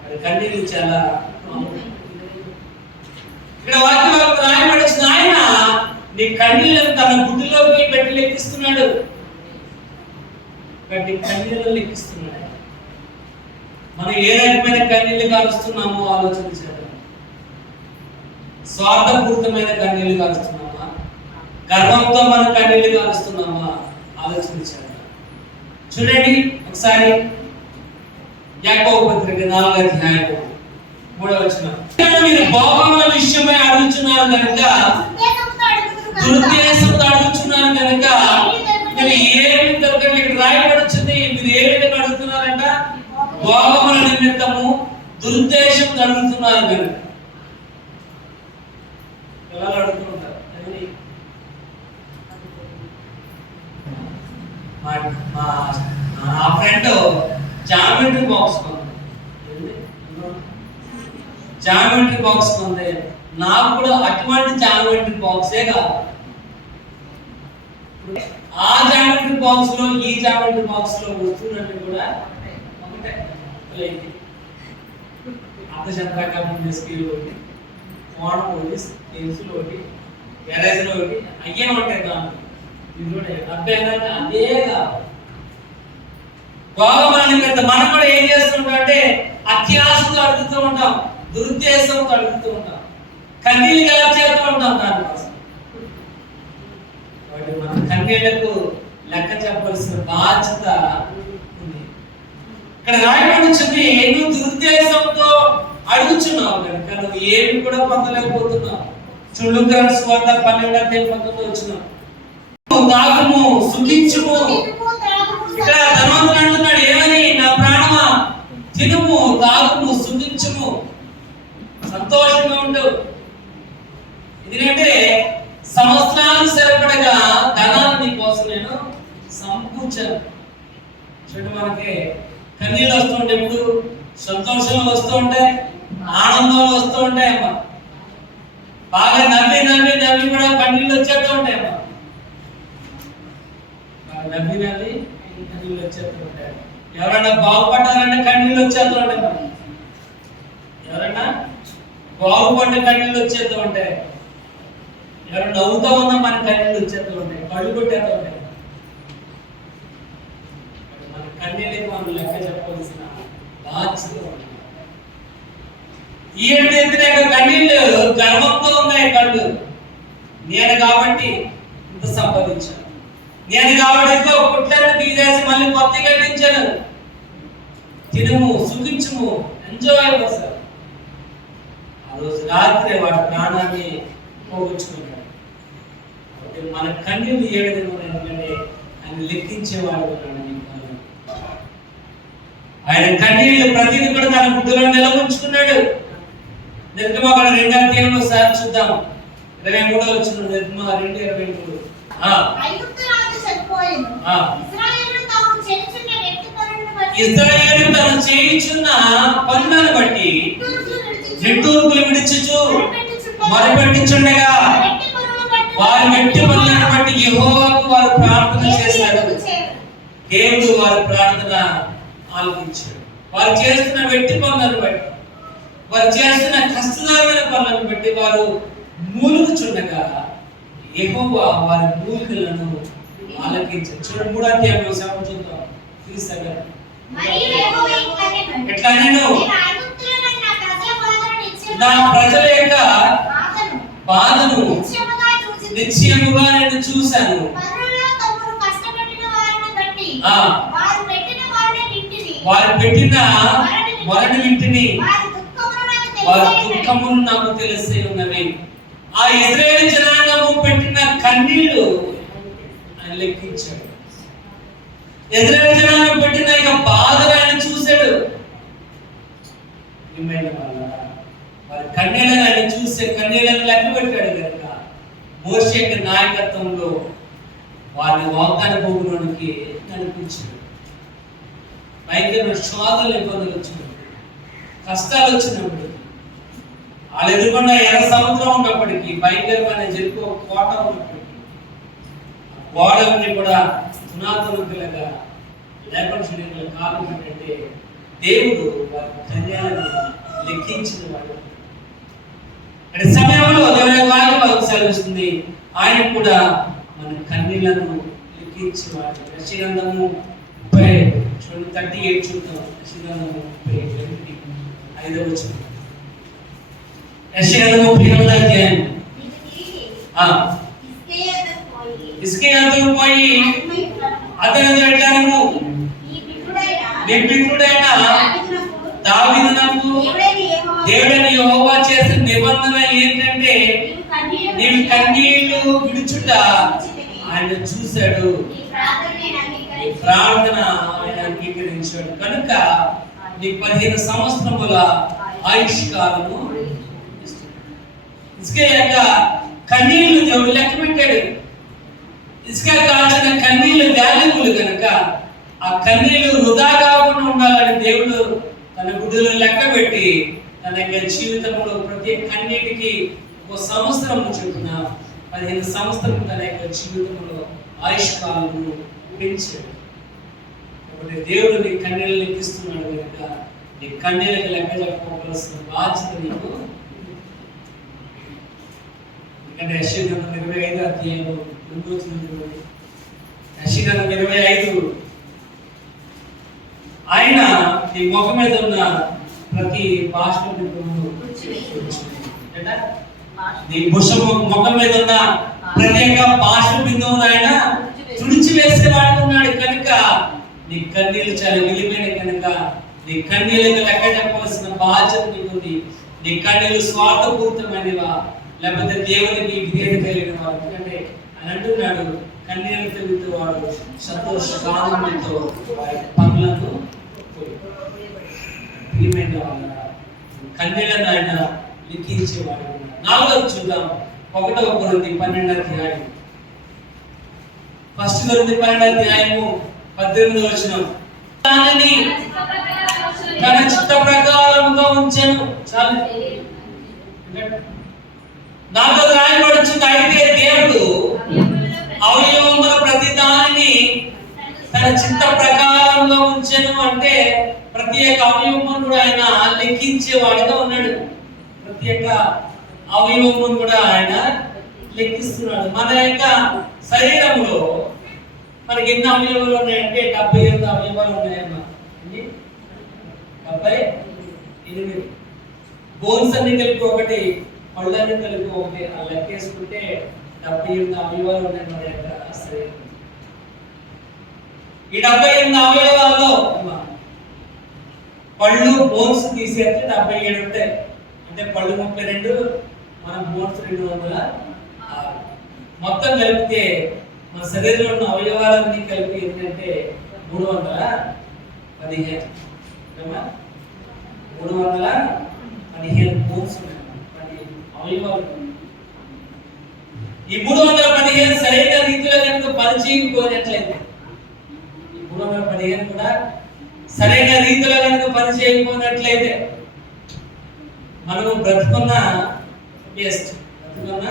అది కన్నీళ్లు చాలా ఇక్కడ వాక్యంలో రాయబడి వచ్చిన ఆయన నీ కన్నీళ్లను తన గుడ్డులోకి పెట్టి లెక్కిస్తున్నాడు. కన్నీళ్లను లెక్కిస్తున్నాడు. మనం ఏ రకమైన కన్నీళ్లు కారుస్తున్నామో ఆలోచన చేద్దాం. స్వార్థపూరితమైన కన్నీళ్లు కారుస్తున్నామా? గర్వంతో మనం కన్నీళ్లు కారుస్తున్నామా? ఆలోచన చేద్దాం. చూడండి ఒకసారి యాకోబు పత్రిక 4:3 మీరు భోగముల విషయమై అడుగుతున్నారు కనుక, దురుద్దేశంతో అడుగుతున్నారు కనుక మీరు ఏమి దొరకదు. ఇక్కడ రాయబడుతుంది, మీరు ఏ విధంగా అడుగుతున్నారంట? భోగముల నిమిత్తము దురుద్దేశంతో అడుగుతున్నారు కనుక. ఎలా అడుగుతుంటారు? నా ఫ్రెండ్ జామెట్రీ బాక్స్ కొంది. నాకు కూడా అటువంటి జామెట్రీ బాక్సే కావాలి. ఆ జామెట్రీ బాక్స్ లో ఈ జామెట్రీ బాక్స్ లో వస్తున్నట్టు కూడా ఒకటే. అర్థచంద్రాకారం స్కేల్ ఒకటి, కోణం ఒకటి, పెన్సిల్ ఒకటి, ఎరేజర్ ఒకటి, అయ్యే ఉంటాయి. కాదు ఇది కూడా అభ్యర్థి అదే కావాలి. భోగమని పెద్ద మనం కూడా ఏం చేస్తుంటాం అంటే అత్యాశతో అడుగుతూ ఉంటాం, దురుద్దేశంతో అడుగుతూ ఉంటాం, కన్నీళ్ళు ఎలా చేస్తూ ఉంటాం దానికోసం. కాబట్టి మన కన్నీళ్లకు లెక్క చెప్పాల్సిన బాధ్యత ఉంది. ఇక్కడ రాయబడుతుంది, నువ్వు దురుద్దేశంతో అడుగుచున్నావు కనుక నువ్వు ఏమి కూడా పొందలేకపోతున్నావు. చూడు గ్రంథ సువార్త 12:19 వచ్చినావు. తాగుము, సుఖించుము. ఇక్కడ ధనవంతుడు అంటున్నాడు ఏమని? నా ప్రాణమా తినుము, తాగుము, సుఖించుము, సంతోషంగా ఉండు. ఎందుకంటే సంవత్సరాలు సరిపడగా ధనాన్ని నీ కోసం నేను సమకూర్చాను. చూడండి, మనకి కన్నీళ్ళు వస్తూ ఉంటాయి, ఇప్పుడు సంతోషంలో వస్తూ ఉంటాయి, ఆనందంలో వస్తూ ఉంటాయి అమ్మా. బాగా నవ్వి నవ్వి నవ్వి కూడా కన్నీళ్ళు వచ్చేస్తూ ఉంటాయి అమ్మా. నవ్వి నవ్వి కన్నీళ్ళు వచ్చేస్తూ ఉంటాయి. ఎవరైనా బాగుపడ్డారంటే కన్నీళ్ళు వచ్చేస్తూ ఉంటాయి. ఎవరైనా బాగుపడ్డ కన్నీళ్ళు వచ్చేస్తూ ఉంటాయి. ఎవరైనా నవ్వుతూ ఉన్నా మన కన్నీళ్ళు వచ్చేస్తూ ఉంటాయి, కళ్ళు కొట్టేస్తూ ఉంటాయి. మన కన్నీళ్ళకి మనం లెక్క చెప్పవలసిన బాధ్యత ఉంది. ఈ కన్నీళ్ళు గర్వంతో ఉన్నాయి కళ్ళు. నేను కాబట్టి ఇంత సంపాదించాను, నేను కాబట్టి పుట్లను తీసేసి మళ్ళీ కొత్త కట్టించాను. తినము, సుఖించము, ఎంజాయ్ చేస్తారు. ఆ రోజు రాత్రి వాడి ప్రాణాన్ని పోగొచ్చుకున్నాడు. కాబట్టి మన కన్నీళ్ళు ఏ విధంగా ఎందుకంటే ఆయన లెక్కించేవాడు ఉన్నాడు. ఆయన కన్నీళ్ళు ప్రతిదీ కూడా తన బుద్ధిలో నిలవుంచుకున్నాడు. నిర్గమ 2:23 సార్ చూద్దాం. 23 వచ్చిన నిర్గమ 2:23. ఇశ్రాయేలు తను చేయుచున్న పనులను బట్టి నిట్టూర్పులు విడిచుచు మొరపెట్టుచుండగా వారి వెట్టి పనులను బట్టి యెహోవాకు వారు ప్రార్థన చేశారు. దేవుడు వారి ప్రార్థన ఆలకించాడు. వారు చేస్తున్న వెట్టి పనులను బట్టి, వారు చేస్తున్న కష్టమైన పనులను బట్టి వారు మూలుగుచుండగా యెహోవా వారి మూలుగులను ఆలకించాడు. చూడండి 3వ అధ్యాయం చూద్దాం. ఎట్లా నేను నా ప్రజల యొక్క బాధను నిశ్చయముగా నేను చూశాను. వారు పెట్టిన మరణింటిని వారి దుఃఖమును నాకు తెలిసి ఉన్నవి. ఆ ఇశ్రాయేలు జనాంగము పెట్టిన కన్నీళ్లు ఆయన లెక్కించాడు. ఇశ్రాయేలు జనాంగం పెట్టిన ఇక బాధను ఆయన చూశాడు. వారి కన్నీళ్ళని ఆయన చూసే కన్నీళ్ళని లెక్క పెట్టాడు కనుక మోషే యొక్క నాయకత్వంలో వారిని వాగ్దాన భూమిలోనికి నడిపించాడు. భయంకరమైన శోధనలు ఇబ్బందులు వచ్చినప్పుడు, కష్టాలు వచ్చినప్పుడు, వాళ్ళు ఎదుర్కొన్న ఎర్ర సముద్రం ఉన్నప్పటికీ, భయంకరమైన జెరికో కోట ఉన్నప్పటికీ, గోడల్ని కూడా పునాదులుగా లేపన కాలం ఏంటంటే దేవుడు వారి కన్యాలను లెక్కించిన వాడు. అనే సమయంలో దేవుని వాక్యం సెలవిస్తుంది, ఆయన కూడా మన కన్నీళ్లను లెక్కించేవాడు. యెషయా 38 చూద్దాం. యెషయా 35వ వచనం. యెషయా 38వ అధ్యాయం. హిజ్కియాతో పోయి అతను అంటాను, నీ పితృడైన దావీదునకు దేవుడైన యెహోవా చేసిన నిబంధన ఏంటంటే నీవు కన్నీళ్లు విడుచుట ఆయన చూశాడు, ప్రార్థన ఆయన అంగీకరించాడు కనుక నీ 15 సంవత్సరముల ఆయుష్ కాలము. హిజ్కియా యొక్క కన్నీళ్లు దేవుడు లెక్క పెట్టాడు. హిజ్కియా కాల్చిన కన్నీళ్లు వాల్యుబుల్ కనుక ఆ కన్నీళ్లు వృధా కాకుండా ఉండాలని దేవుడు తన గుడ్డలో లెక్క పెట్టి తన యొక్క జీవితంలో ప్రతి కన్నీటికి 1 సంవత్సరం చొప్పున 15 సంవత్సరం తన యొక్క జీవితంలో ఆయుష్ కాలము పెంచాడు. కాబట్టి దేవుడు నీ కన్నీళ్ళు లెక్కిస్తున్నాడు కనుక నీ కన్నీళ్ళకి లెక్క చెప్పవలసిన బాధ్యత నీకు. ఎందుకంటే యెషయా 25వ అధ్యాయంలో 2వ వచనం, యెషయా 25 ఆయన నీ ముఖం మీద ఉన్న ప్రతి భాష నీ ముఖం మీద ఉన్న ప్రతి ఒక్క భాష బిందువును ఆయన తుడిచివేసేవాడు ఉన్నాడు కనుక నీ కన్నీళ్ళు చాలా విలువైన కనుక నీ కన్నీళ్ళకి లెక్క చెప్పవలసిన బాధ్యత నీకుంది. నీ కన్నీళ్ళు స్వార్థపూరితమైనవా లేకపోతే దేవునికి విధేయత కలిగినవా? ఎందుకంటే ఆయన అంటున్నాడు, కన్నీళ్ళు తిరుగుతూ వాడు సంతోష ఆనందంతో వారి పనులను కన్నీళ్ళను ఆయన లిఖించేవాడు. 4వ చూద్దాం. 1 కొరింథీ 12వ అధ్యాయం. 1 కొరింథీ 12వ అధ్యాయము 18వ వచనం. దానిని తన చిత్త ప్రకారముగా ఉంచెను. చాలు. దాంట్లో రాయబడుచుంది, అయితే దేవుడు అవయవముల ప్రతి దానిని తన చిత్త ప్రకారంగా ఉంచెను. అంటే ప్రతి ఒక్క అవయవమును కూడా ఆయన లెక్కించేవాడిగా ఉన్నాడు. ప్రతి ఒక్క అవయవమును కూడా ఆయన లెక్కిస్తున్నాడు. మన యొక్క శరీరంలో మనకి ఎన్ని అవయవాలు ఉన్నాయంటే 78 అవయవాలు ఉన్నాయమ్మా. 78 బోన్స్ అన్ని కలిపి ఒకటి, పళ్ళని కలిపి ఒకటి, ఆ లెక్కేసుకుంటే 78 అవయవాలు ఉన్నాయి మన యొక్క శరీరం. ఈ 78 అవయవాల్లో పళ్ళు బోన్స్ తీసేస్తే 77 ఉంటాయి. అంటే పళ్ళు 32, మన బోన్స్ 206. మొత్తం కలిపితే మన శరీరంలో ఉన్న అవయవాలన్నీ కలిపి ఏంటంటే 315. 315 బోన్స్ ఉన్నాయి, 10 అవయవాలు. ఈ 315 సరైన రీతిలో కనుక పనిచేయకపోయినట్లయితే, ఈ 315 కూడా సరైన రీతిలో కనుక పనిచేయకపోయినట్లయితే మనము బ్రతుకున్న వేస్ట్, బ్రతుకున్న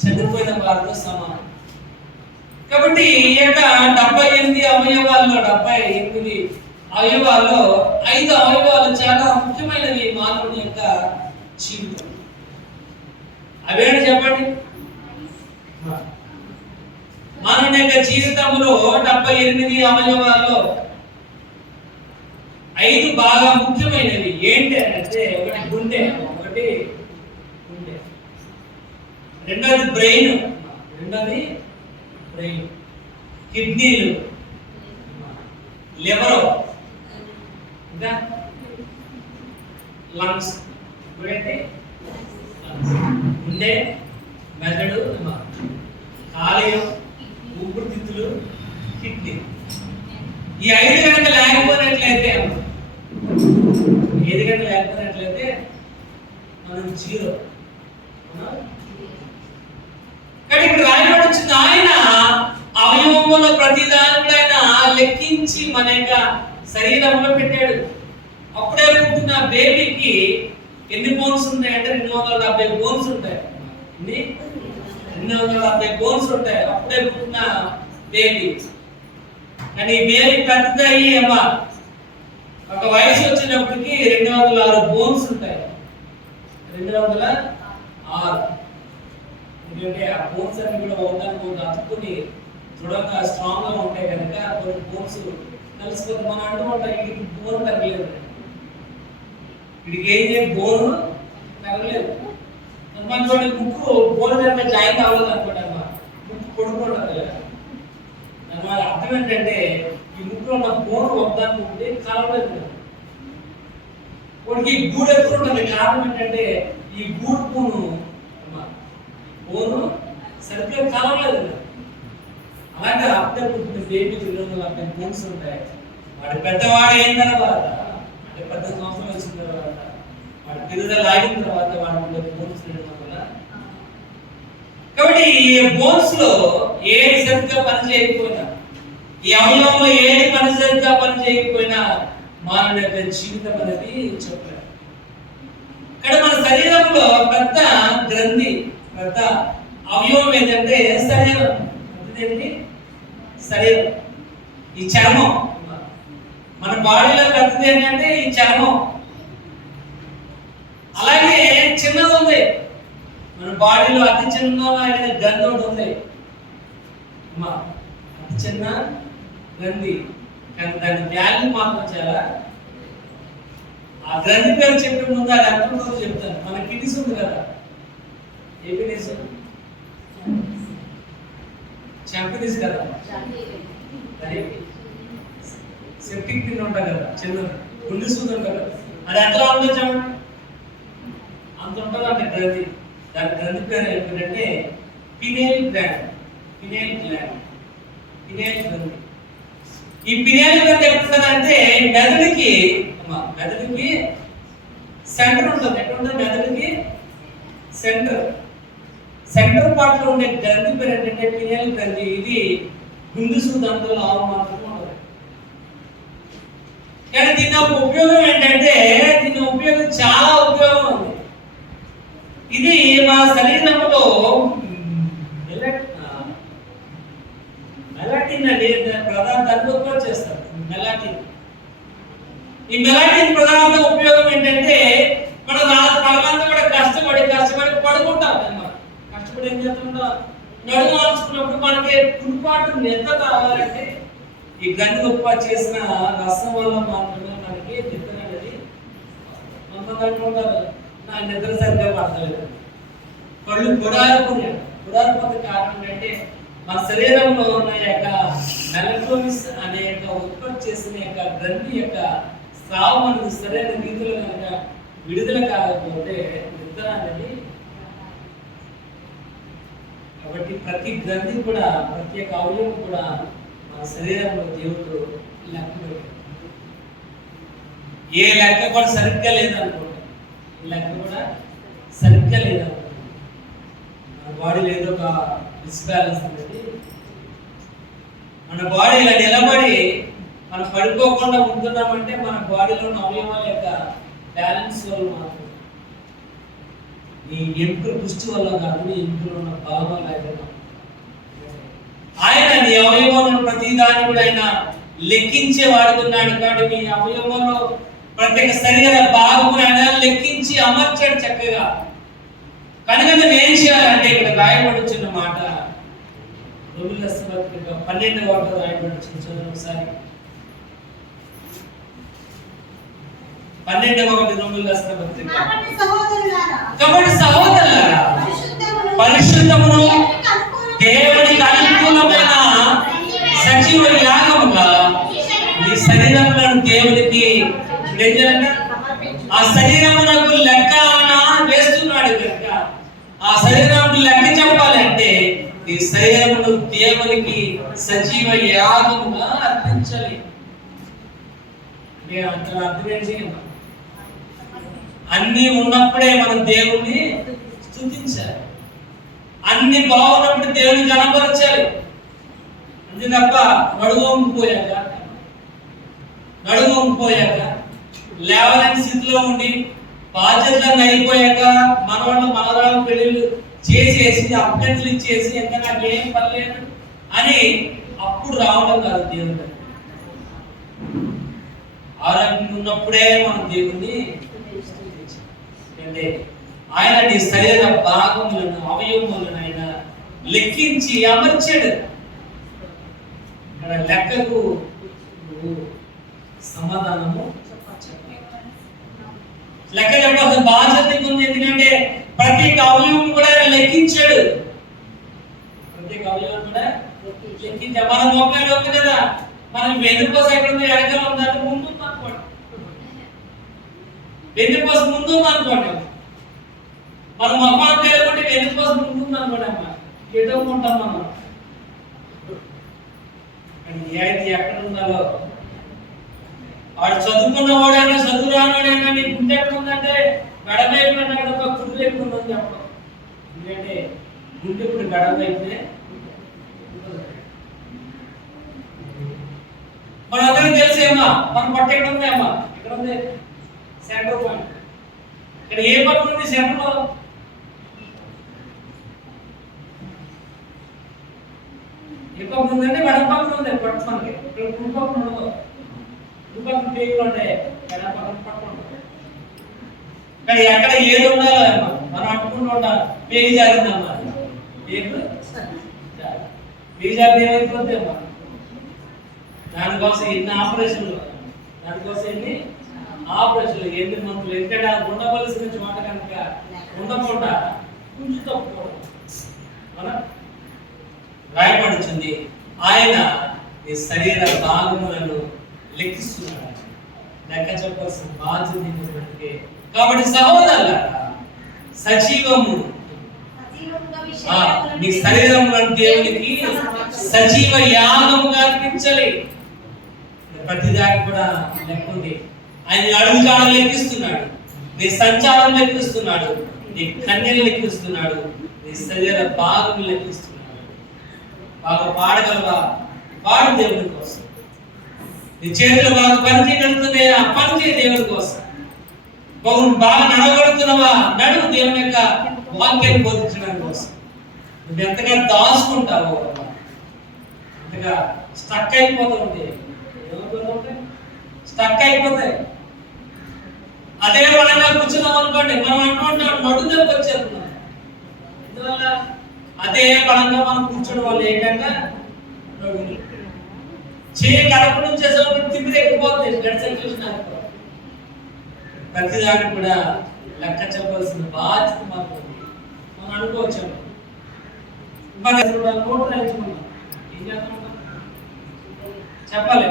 చనిపోయిన వారితో సమానం. కాబట్టి ఈ యొక్క 78 అవయవాల్లో 5 అవయవాలు చాలా ముఖ్యమైనవి మానవుని యొక్క జీవితం. అవేంటి చెప్పండి? మానవుని యొక్క జీవితంలో 78 అవయవాల్లో 5 బాగా ముఖ్యమైనవి ఏంటి అంటే ఒకటి గుండె, రెండోది బ్రెయిన్, కిడ్నీలు, లివర్, ఇంకా లంగ్స్. గుండె, మెదడు, కాలేయం, ఊపిరితిత్తులు, కిడ్నీ. ఈ 5 గంటలు లేకపోయినట్లయితే, మనం జీరో. కానీ ఇక్కడ రాయబడి వచ్చింది, ఆయన అవయవముల ప్రతి దానిలో ఆయన లెక్కించి మన యొక్క శరీరంలో పెట్టాడు. అప్పుడే పుట్టిన బేబీకి ఎన్ని బోన్స్ ఉంటాయి అంటే 270 బోన్స్ ఉంటాయి. 270 బోన్స్ ఉంటాయి అప్పుడే పుట్టిన బేబీ. కానీ బేబీ పెద్దదయ్యి అమ్మా ఒక వయసు వచ్చినప్పటికి 206 బోన్స్ ఉంటాయి. 206. ఎందుకంటే ఆ బోన్స్ అన్ని కూడా ఒకదానికి అతుక్కుని దృఢంగా స్ట్రాంగ్ గా ఉంటాయి కనుక కొన్ని బోన్స్ కలిసిపోతే మనం అంటూ ఉంటాం వీడికి బోన్ తగ్గలేదు, వీడికి ఏం చేయాలి బోన్ తగ్గలేదు. కొంతమంది చూడండి ముక్కు బోన్ కనుక జాయింట్ అవ్వదు అనుకోండి అమ్మా, ముక్కు పొడుకుంటుంది కదా. దానివల్ల అర్థం ఏంటంటే ఈ ముక్కులో ఉన్న బోన్ ఒకదానికి ఉంటే కలవలేదు. వాడికి గూడు ఎప్పుడు ఉంటుంది, కారణం ఏంటంటే ఈ గూడు బోను సరిగ్గా కలవలేదు. అలాగే అప్పుడే పుట్టిన బేబీ 270 బోన్స్ ఉంటాయి. వాడు పెద్దవాడు అయిన తర్వాత అంటే 10 సంవత్సరాలు వచ్చిన తర్వాత వాడు పెరుగుదల ఆగిన తర్వాత వాడు బోన్స్ 200. కాబట్టి ఈ బోన్స్ లో ఏది సరిగ్గా పని చేయకపోయినా, ఈ అవయవంలో ఏది పని సరిగ్గా పని చేయకపోయినా మానవుని యొక్క జీవితం అనేది చెప్పారు. ఇక్కడ మన శరీరంలో పెద్ద గ్రంథి, పెద్ద అవయవం ఏంటంటే శరీరం. శరీరం ఈ చర్మం. మన బాడీలో పెద్దది ఏంటంటే ఈ చర్మం. అలాగే చిన్నది ఉంది మన బాడీలో, అతి చిన్నమైన గ్రంథి ఒకటి ఉంది అమ్మా, అతి చిన్న గ్రంథి. కానీ దాని వాల్యూ మాత్రం చాలా. ఆ గ్రంథి పేరు చెప్పే ముందు అది అర్థం చెప్తాను. మన కిడ్నీస్ ఉంది కదా, ఏ కిడ్నీస్? చాంపియన్స్ కదా, సెప్టిక్ కింద ఉంటాయి కదా, చిన్న గుండె సూది ఉంటుంది కదా, అది ఎంతలో ఉందో చెప్పండి, అంత ఉంటుంది అంటే గ్రంథి. దాని గ్రంథి పేరు ఏంటంటే పినేల్ గ్లాండ్. పినేల్ గ్రంథి. ఈ పినేల్ గ్రంథి ఎప్పుడుంటుందంటే మెదడుకి సెంటర్ ఉంటుంది. ఎక్కడుంటుంది మెదడుకి సెంటర్ పార్ట్ లో ఉండే గ్రంథి పేరు ఏంటంటే పినేల్ గ్రంథి. ఇది గుండె సూది అంత లావు మాత్రమే ఉండదు. కానీ దీని యొక్క ఉపయోగం ఏంటంటే, దీని ఉపయోగం చాలా ఉపయోగం ఉంది. ఇది మా శరీరంలో మెలాటిన్ అనే పదార్థాన్ని ఉత్పత్తి చేస్తారు. ఈ మెలాటిన్ పదార్థం ఉపయోగం ఏంటంటే, మన తలమంతా కూడా కష్టపడి పడుకుంటాం అన్నమాట. కష్టపడి ఏం చేస్తుంటాం, నడుము మార్చుకున్నప్పుడు మనకి కుడిపాటు నిద్ర కావాలంటే ఈ గ్రంథి ఉత్పత్తి చేసిన రసం వల్ల మాత్రమే మనకి నిద్ర అనేది. కొంతమంది అంటుంటారు నా నిద్ర సరిగ్గా పడతలేదు, కళ్ళు పొడారిపోతే కారణం ఏంటంటే మన శరీరంలో ఉన్న యొక్క మెలటోనిన్ అనే యొక్క ఉత్పత్తి చేసిన యొక్క గ్రంథి యొక్క స్రావం అనేది సరైన రీతిలో కనుక విడుదల కాకపోతే నిద్ర అనేది. కాబట్టి ప్రతి గ్రంథి కూడా, ప్రతి ఒక్క అవయవం కూడా మన శరీరంలో దేవుడు లెక్క పెట్టాడు. ఏ లెక్క కూడా సరిగ్గా లేదనుకోండి, ఈ లెక్క కూడా సరిగ్గా లేదనుకోండి, మన బాడీలో ఏదో ఒక డిస్బ్యాలెన్స్ అనేది. మన బాడీ ఇలా నిలబడి మనం పడిపోకుండా ఉంటున్నామంటే మన బాడీలో ఉన్న అవయవాల యొక్క బ్యాలెన్స్ వల్ల మాత్రం, నీ ఎముకల దృష్టి వల్ల కాదు, నీ ఎముకలో ఉన్న బలం వల్ల అయిపోయినా. ఆయన నీ అవయవంలో ప్రతి దాన్ని కూడా ఆయన లెక్కించే వాడుతున్నాడు. కాబట్టి నీ అవయవంలో ప్రతి ఒక్క శరీర భాగమును ఆయన లెక్కించి అమర్చాడు చక్కగా. కనుక నువ్వు ఏం చేయాలంటే ఇక్కడ రాయబడుచున్న మాట రోమిల పత్రిక 12వ రాయబడుచున్న ఒకసారి 12:1 రాసిన పత్రిక. కాబట్టి సహోదరులారా, పరిశుద్ధమును దేవునికి అనుకూలమైన సజీవ యాగముగా మీ శరీరములను దేవునికి ఆ శరీరమునకు లెక్క వేస్తున్నాడు కనుక ఆ శరీరమును లెక్క చెప్పాలంటే ఈ శరీరమును దేవునికి సజీవ యాగముగా అర్పించాలి. అన్ని ఉన్నప్పుడే మనం దేవుణ్ణి స్తుతించాలి, అన్ని బాగున్నప్పుడు దేవుని కనపరచాలి. అంతే తప్ప నడువంగిపోయాక లేవలేని స్థితిలో ఉండి బాధ్యతలను అయిపోయాక మనవరాలు పెళ్ళిళ్ళు చేసేసి అభ్యర్థులు ఇచ్చేసి ఇంకా నాకేం పర్లేదు అని అప్పుడు రావడం కాదు దేవుడు. ఆరోగ్యం ఉన్నప్పుడే మనం దేవుణ్ణి అంటే ఆయన నీ శరీర భాగములను అవయవములను ఆయన లెక్కించి అమర్చాడు. ఇక్కడ లెక్కకు సమాధానము లెక్క చెప్పాల్సిన బాధ్యత ఉంది. ఎందుకంటే ప్రతి అవయవం కూడా ఆయన లెక్కించాడు. ప్రతి అవయవం కూడా లెక్కించాడు. మన మొక్కలు ఉంది కదా, మనం వెన్నుపోస ఎక్కడ ఉంది, వెనకాల ఉందంటే ముందు అనుకోండి, వెన్నుపోస ముందు అనుకోండి. మన మొక్కలు పేరుకుంటే వెన్నుపోస ముందు అనుకోండి అమ్మా, ఏదో ఉంటాం మనం. ఏది ఎక్కడ ఉండాలో వాడు చదువుకున్నవాడైనా చదువు రానివాడైనా నీ గుండె ఎక్కడ ఉందంటే గడవైపోయినా ఒక కుదురు ఎక్కువ ఉందని చెప్పడం. ఎందుకంటే గుండె ఇప్పుడు గడవైపోయి మనందరికీ తెలిసేమ్మా మన పట్ట ఎక్కడ ఉంది అమ్మా, ఇక్కడ ఉంది సెంటర్ పాయింట్. ఇక్కడ ఏ పట్టు ఉంది సెంటర్ లో? ఏ పక్కన ఉందంటే వెడమ పక్కన ఉంది పట్టు. మనకి ఇక్కడ కుడి పక్కన ఉండదు, కుడి పక్కన పేగులు ఉంటాయి, ఎడమ పక్కన పట్టు ఉంటుంది. ఇక్కడ ఎక్కడ ఏది ఉండాలో అమ్మా మనం అట్టుకుంటూ ఉండాలి. పేగు జారిందమ్మా, పేగు జారి ఏమైపోతే అమ్మా దానికోసం ఎన్ని ఆపరేషన్లు, ఎన్ని మందులు. ఎందుకంటే అది ఉండవలసిన చోట కనుక ఉండకుండా కొంచెం తప్పుకోవడం మన రాయపడుతుంది. ఆయన ఈ శరీర భాగములను లెక్కిస్తున్నాడు, లెక్క చెప్పాల్సిన బాధ్యత. కాబట్టి సహోదరులారా, సజీవము నీ శరీరములను దేవునికి సజీవ యాగముగా అర్పించాలి. ప్రతిదానికి కూడా లెక్క ఉంది. ఆయన అడుగుజాడలు లెక్కిస్తున్నాడు, నీ సంచారం లెక్కిస్తున్నాడు, నీ కన్యలు లెక్కిస్తున్నాడు, నీ శరీర భాగం లెక్కిస్తున్నాడు. బాగా పాడగలవా? పాడు దేవుడి కోసం. నీ చేతులు బాగా పని చేయగలుగుతున్నాయా? పని చేయ దేవుడి కోసం. బాగా నడవగలుగుతున్నావా? నడువు దేవుని యొక్క వాక్యాన్ని బోధించడం కోసం. నువ్వు ఎంతగా దాచుకుంటావో అంతగా స్టక్ అయిపోతుంది. స్టక్ అయిపోతాయి. అదే బలంగా కూర్చున్నాం అనుకోండి, మనం అంటుంటాం నడుదలకు వచ్చేస్తున్నాం. అందువల్ల అదే బలంగా మనం కూర్చోడం వల్ల ఏంటంటే చేయ కడప నుంచి తిమ్మిడి ఎక్కిపోతుంది. గడిసెలు చూసినారు. ప్రతిదాన్ని కూడా లెక్క చెప్పాల్సిన బాధ్యత మాకు ఉంది. మనం అనుకోవచ్చు నోటు రాయించుకున్నాం, ఏం చేస్తాం చెప్పాలి.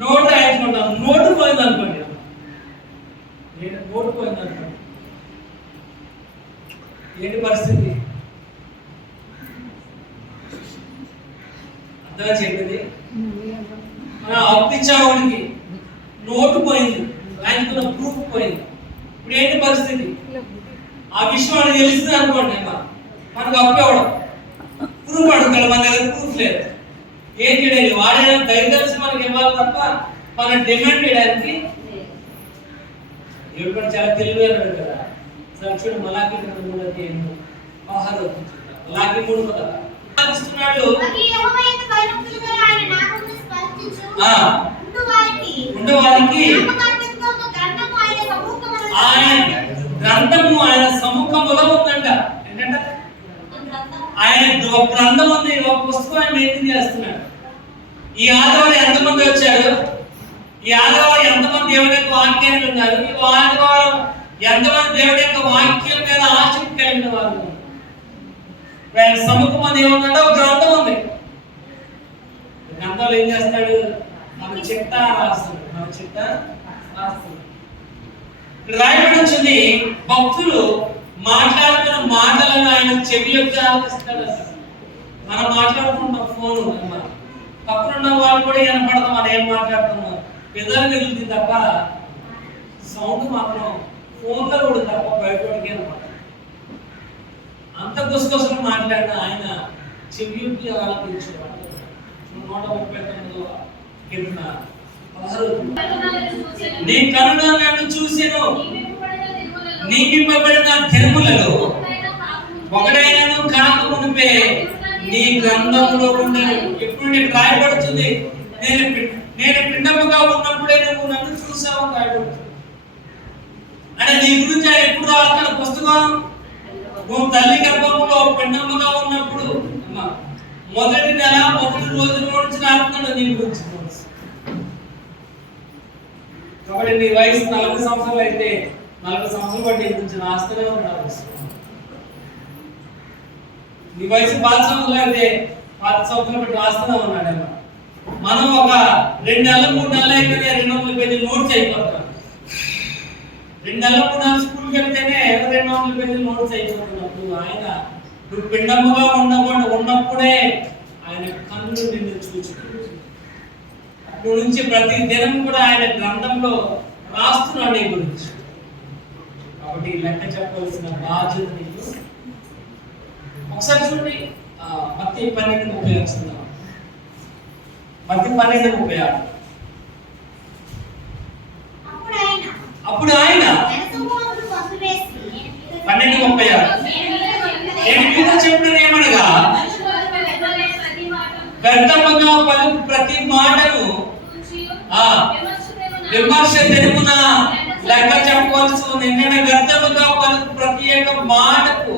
నోటు రాయించుకుంటాం, నోటు పోయింది అనుకోండి, నోటు పోయింది అనుకోండి, ఏంటి పరిస్థితి? అర్థంగా చెప్పింది. అప్పించావాడికి నోటు పోయింది, రాయించుకున్న ప్రూఫ్ పోయింది. ఇప్పుడు ఏంటి పరిస్థితి? ఆ విషయం వాడికి తెలిసింది అనుకోండి, మనకు అప్పేవడం ప్రూఫ్ అడుగుతాడు, మన దగ్గర ప్రూఫ్ లేదు. ఏం చేయడానికి వాడైనా దయచేసి మనకి ఇవ్వాలి తప్ప మనం డిమాండ్ చేయడానికి ఎవరు కూడా చాలా తెలివైనడు కదా. చూడు మలాకి 3:5 మలాకి 3 కదా ఇస్తున్నాడు. ఉండవారికి ఆయన గ్రంథము ఆయన సముఖములో ఉందంట. ఏంటంటే ఆయన ఒక గ్రంథం ఉంది, ఒక పుస్తకం ఆయన మెయింటైన్ చేస్తున్నాడు. ఈ ఆదివారం ఎంతమంది వచ్చారు? ఈ ఆదివారం ఎంతమంది దేవుడి యొక్క వాక్యాలు ఉన్నారు? ఈ ఆదివారం ఎంతమంది దేవుడి యొక్క వాక్యం మీద ఆసక్తి కలిగిన వాళ్ళు? సముఖం మంది ఏమన్నాడో గ్రంథం ఉంది. గ్రంథంలో ఏం చేస్తాడు? మన చిట్టా రాస్తాడు. ఇక్కడ రాయబడి వచ్చింది, భక్తులు మాట్లాడుతున్న మాటలను ఆయన చెవి యొక్క ఆలోచిస్తాడు. మనం మాట్లాడుకుంటాం ఫోన్, పక్కనున్న వాళ్ళు కూడా వినపడతాం మనం ఏం మాట్లాడుతున్నాం. పెద్దలు వెళ్తుంది తప్ప సౌండ్ మాత్రం ఫోన్లో కూడా తప్ప బయట వాడికి వినపడతాం. అంత గుసగుసలు మాట్లాడిన ఆయన చెవి యొక్క ఆలోచించేవాడు. 139 కీర్తన 16. నీ కనులు నన్ను చూసెను, నియమింపబడిన దినములలో ఒకడైనను కాక మునిపే నీ గ్రంథంలో ఉండేది. ఎప్పుడు నీకు రాయబడుతుంది, నేను పిండముగా ఉన్నప్పుడే నువ్వు నన్ను చూసావు రాయబడుతుంది. అంటే నీ గురించి ఆయన ఎప్పుడు రాస్తాడు పుస్తకం? నువ్వు తల్లి గర్భంలో పిండముగా ఉన్నప్పుడు మొదటి నెల మొదటి రోజు నుంచి రాస్తున్నాడు నీ గురించి. కాబట్టి నీ వయసు 40 సంవత్సరాలు అయితే 40 సంవత్సరాలు బట్టి గురించి రాస్తూనే ఉన్నాడు. నీ వయసు 5 సంవత్సరాలు అయితే 5 సంవత్సరాలు బట్టి రాస్తూనే ఉన్నాడేమో. మనం ఒక 2 నెలలు 3 నెలలు అయిపోతే 200 పేజీలు నోట్స్ అయిపోతాం. 2 నెలలు 3 నెలలు స్కూల్కి వెళ్తేనే 200 పేజీలు నోట్స్ అయిపోతున్నప్పుడు ఆయన నువ్వు పిండముగా ఉన్నప్పుడే ఆయన కన్నులు నిన్ను చూచుకుంటు అప్పటి నుంచి ప్రతి దినం కూడా ఆయన గ్రంథంలో రాస్తున్నాడు నీ గురించి. కాబట్టి లెక్క చెప్పవలసిన బాధ్యత నీకు. ఒకసారి చూడండి, మత్తయి 12:36. మత్తయి 12:36. అప్పుడు ఆయన 12:36 నేను మీద చెప్పిన ఏమనగా వ్యర్థముగా పలుకు ప్రతి మాటను విమర్శ తెలుపున లెక్క చెప్పవలసి ఉంది. ఎందుకంటే వ్యర్థముగా పలుకు ప్రతి ఒక్క మాటకు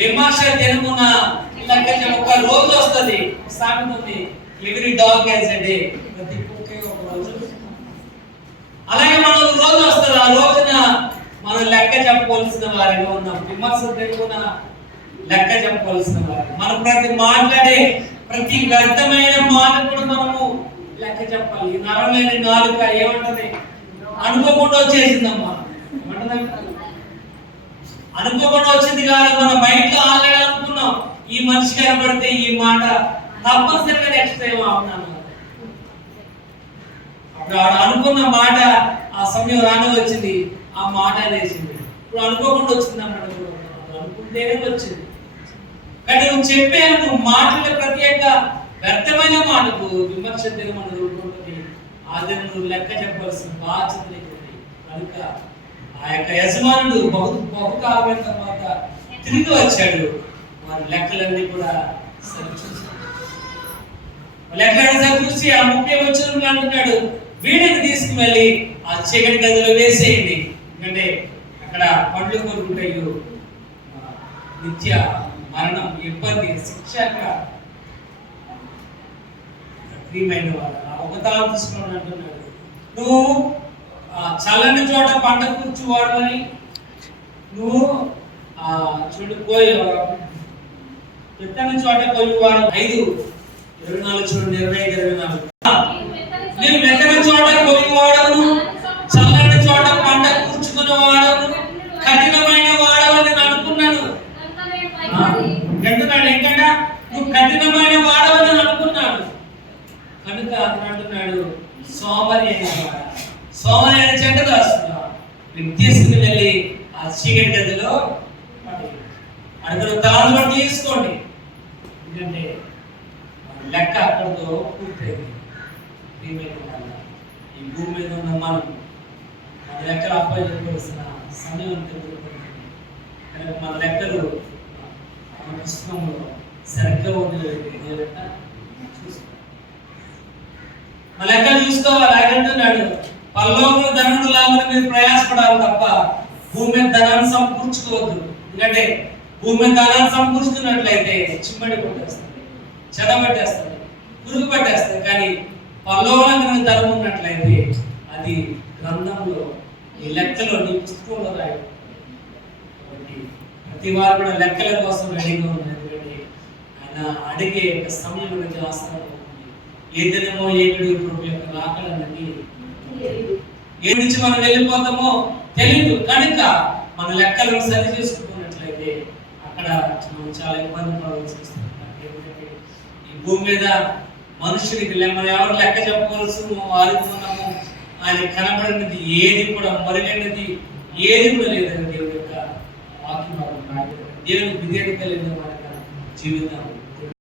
విమర్శ తెలుపున లెక్క ఒక రోజు వస్తుంది. సామెత ఉంది, every dog has a day. ప్రతి కుక్కకి ఒక రోజు. అలాగే మనకు రోజు వస్తుంది. ఆ రోజున మనం లెక్క చెప్పవలసిన వారిగా ఉన్నాం. విమర్శ తెలుపున లెక్క చెప్పవలసిన వారు. మనం ప్రతి మాట్లాడే ప్రతి వ్యర్థమైన మాట కూడా మనము లెక్క చెప్పాలి. ఈ నరమైన నాలుక ఏమంటది? అనుకోకుండా వచ్చేసిందమ్మా. అనుకోకుండా వచ్చింది కాదు. మనం బయటలో ఆల్రెడీ అనుకున్నాం, ఈ మనిషి కనబడితే ఈ మాట తప్పనిసరిగా నెక్స్ట్ టైం అవునాను. అప్పుడు అనుకున్న మాట ఆ సమయం రానే వచ్చింది, ఆ మాట వేసింది. ఇప్పుడు అనుకోకుండా వచ్చింది అన్నాడు. అనుకుంటేనే వచ్చింది. కానీ నువ్వు చెప్పే నువ్వు మాటల ప్రతి ఒక్క వ్యర్థమైన మాటకు విమర్శ దినమని ఉంటుంది. అది నువ్వు లెక్క చెప్పాల్సిన బాధ్యత నీకు ఉంది. కనుక ఆ యొక్క యజమానుడు బహుకాలమైన తర్వాత తిరిగి వచ్చాడు. వారి లెక్కలన్నీ కూడా సరిచూశాడు. లెక్కలను సరిచూసి ఆ 30 వచనంలో అంటున్నాడు, వీడిని తీసుకువెళ్ళి ఆ చీకటి గదిలో వేసేయండి. ఎందుకంటే అక్కడ పండ్లు కోరుకుంటాయి, నిత్య మరణం, ఇబ్బంది, శిక్ష. ప్రియమైన వాడు ఒక తలం తీసుకున్నాడు అంటున్నాడు, నువ్వు చల్లని చోట పంట కూర్చువాడు అని నువ్వు చూడిపోయి ఎత్తని చోట పోయేవాడు. 5:24 చూడండి, 25-24. నేను ఎత్తని చోట పోయేవాడను, చల్లని చోట పంట కూర్చుకునేవాడను, కఠినమైన వాడవని నేను అనుకున్నాను. అంటున్నాడు ఏంటంటే నువ్వు కఠినమైన వాడవని అనుకున్నాడు. కనుక అంటున్నాడు సోమరి అయిన వాడ. సోమరి అయిన చెడ్డ రాస్తున్నా తీసుకుని వెళ్ళి ఆ చీకటి గదిలో అడుగులు తాను కూడా తీసుకోండి. ఎందుకంటే లెక్క అక్కడితో పూర్తయింది. ఈ భూమి మీద ఉన్న మనం మన లెక్కలు అప్పచెప్పవలసిన సమయం తెలుగుతుంది. కనుక మన లెక్కలు మన పుస్తకంలో సరిగ్గా ఉండలేదు. చూసుకో, మన లెక్కలు చూసుకోవాలి. ఆయనంటున్నాడు పరలోక ధనుడు లాగా మీరు ప్రయాసపడాలి తప్ప భూమి మీద ధనాన్ని సమకూర్చుకోవద్దు. ఎందుకంటే భూమి మీద ధనాన్ని సమకూర్చుకున్నట్లయితే చిమ్మడి కొట్టేస్తుంది, చెద పట్టేస్తుంది, పురుగు పట్టేస్తుంది. కానీ పరలోకమందు ధర్మం ఉన్నట్లయితే అది గ్రంథంలో ఈ లెక్కలో నీ పుస్తకంలో రాయి. కాబట్టి ప్రతి వారు కూడా లెక్కల కోసం రెడీగా ఉన్నారు. ఎందుకంటే ఆయన అడిగే యొక్క సమయం అనేది ఆసరాలు ఉంది. ఏ దినమో ఏ విడుగు ప్రభు యొక్క రాకడన్నది ఏ నుంచి మనం వెళ్ళిపోతామో తెలియదు. కనుక మన లెక్కలను సరి చేసుకున్నట్లయితే అక్కడ మనం చాలా ఇబ్బంది పడవలసి వస్తుంది. ఎందుకంటే ఈ భూమి మీద మనుషునికి మనం ఎవరు లెక్క చెప్పవలసి వారికి ఉన్నాము. ఆయన కనబడినది ఏది కూడా మరుగైనది ఏది కూడా లేదని దేవుడి యొక్క వాక్యం దేవునికి విధేయత కలిగిన వారిగా జీవితం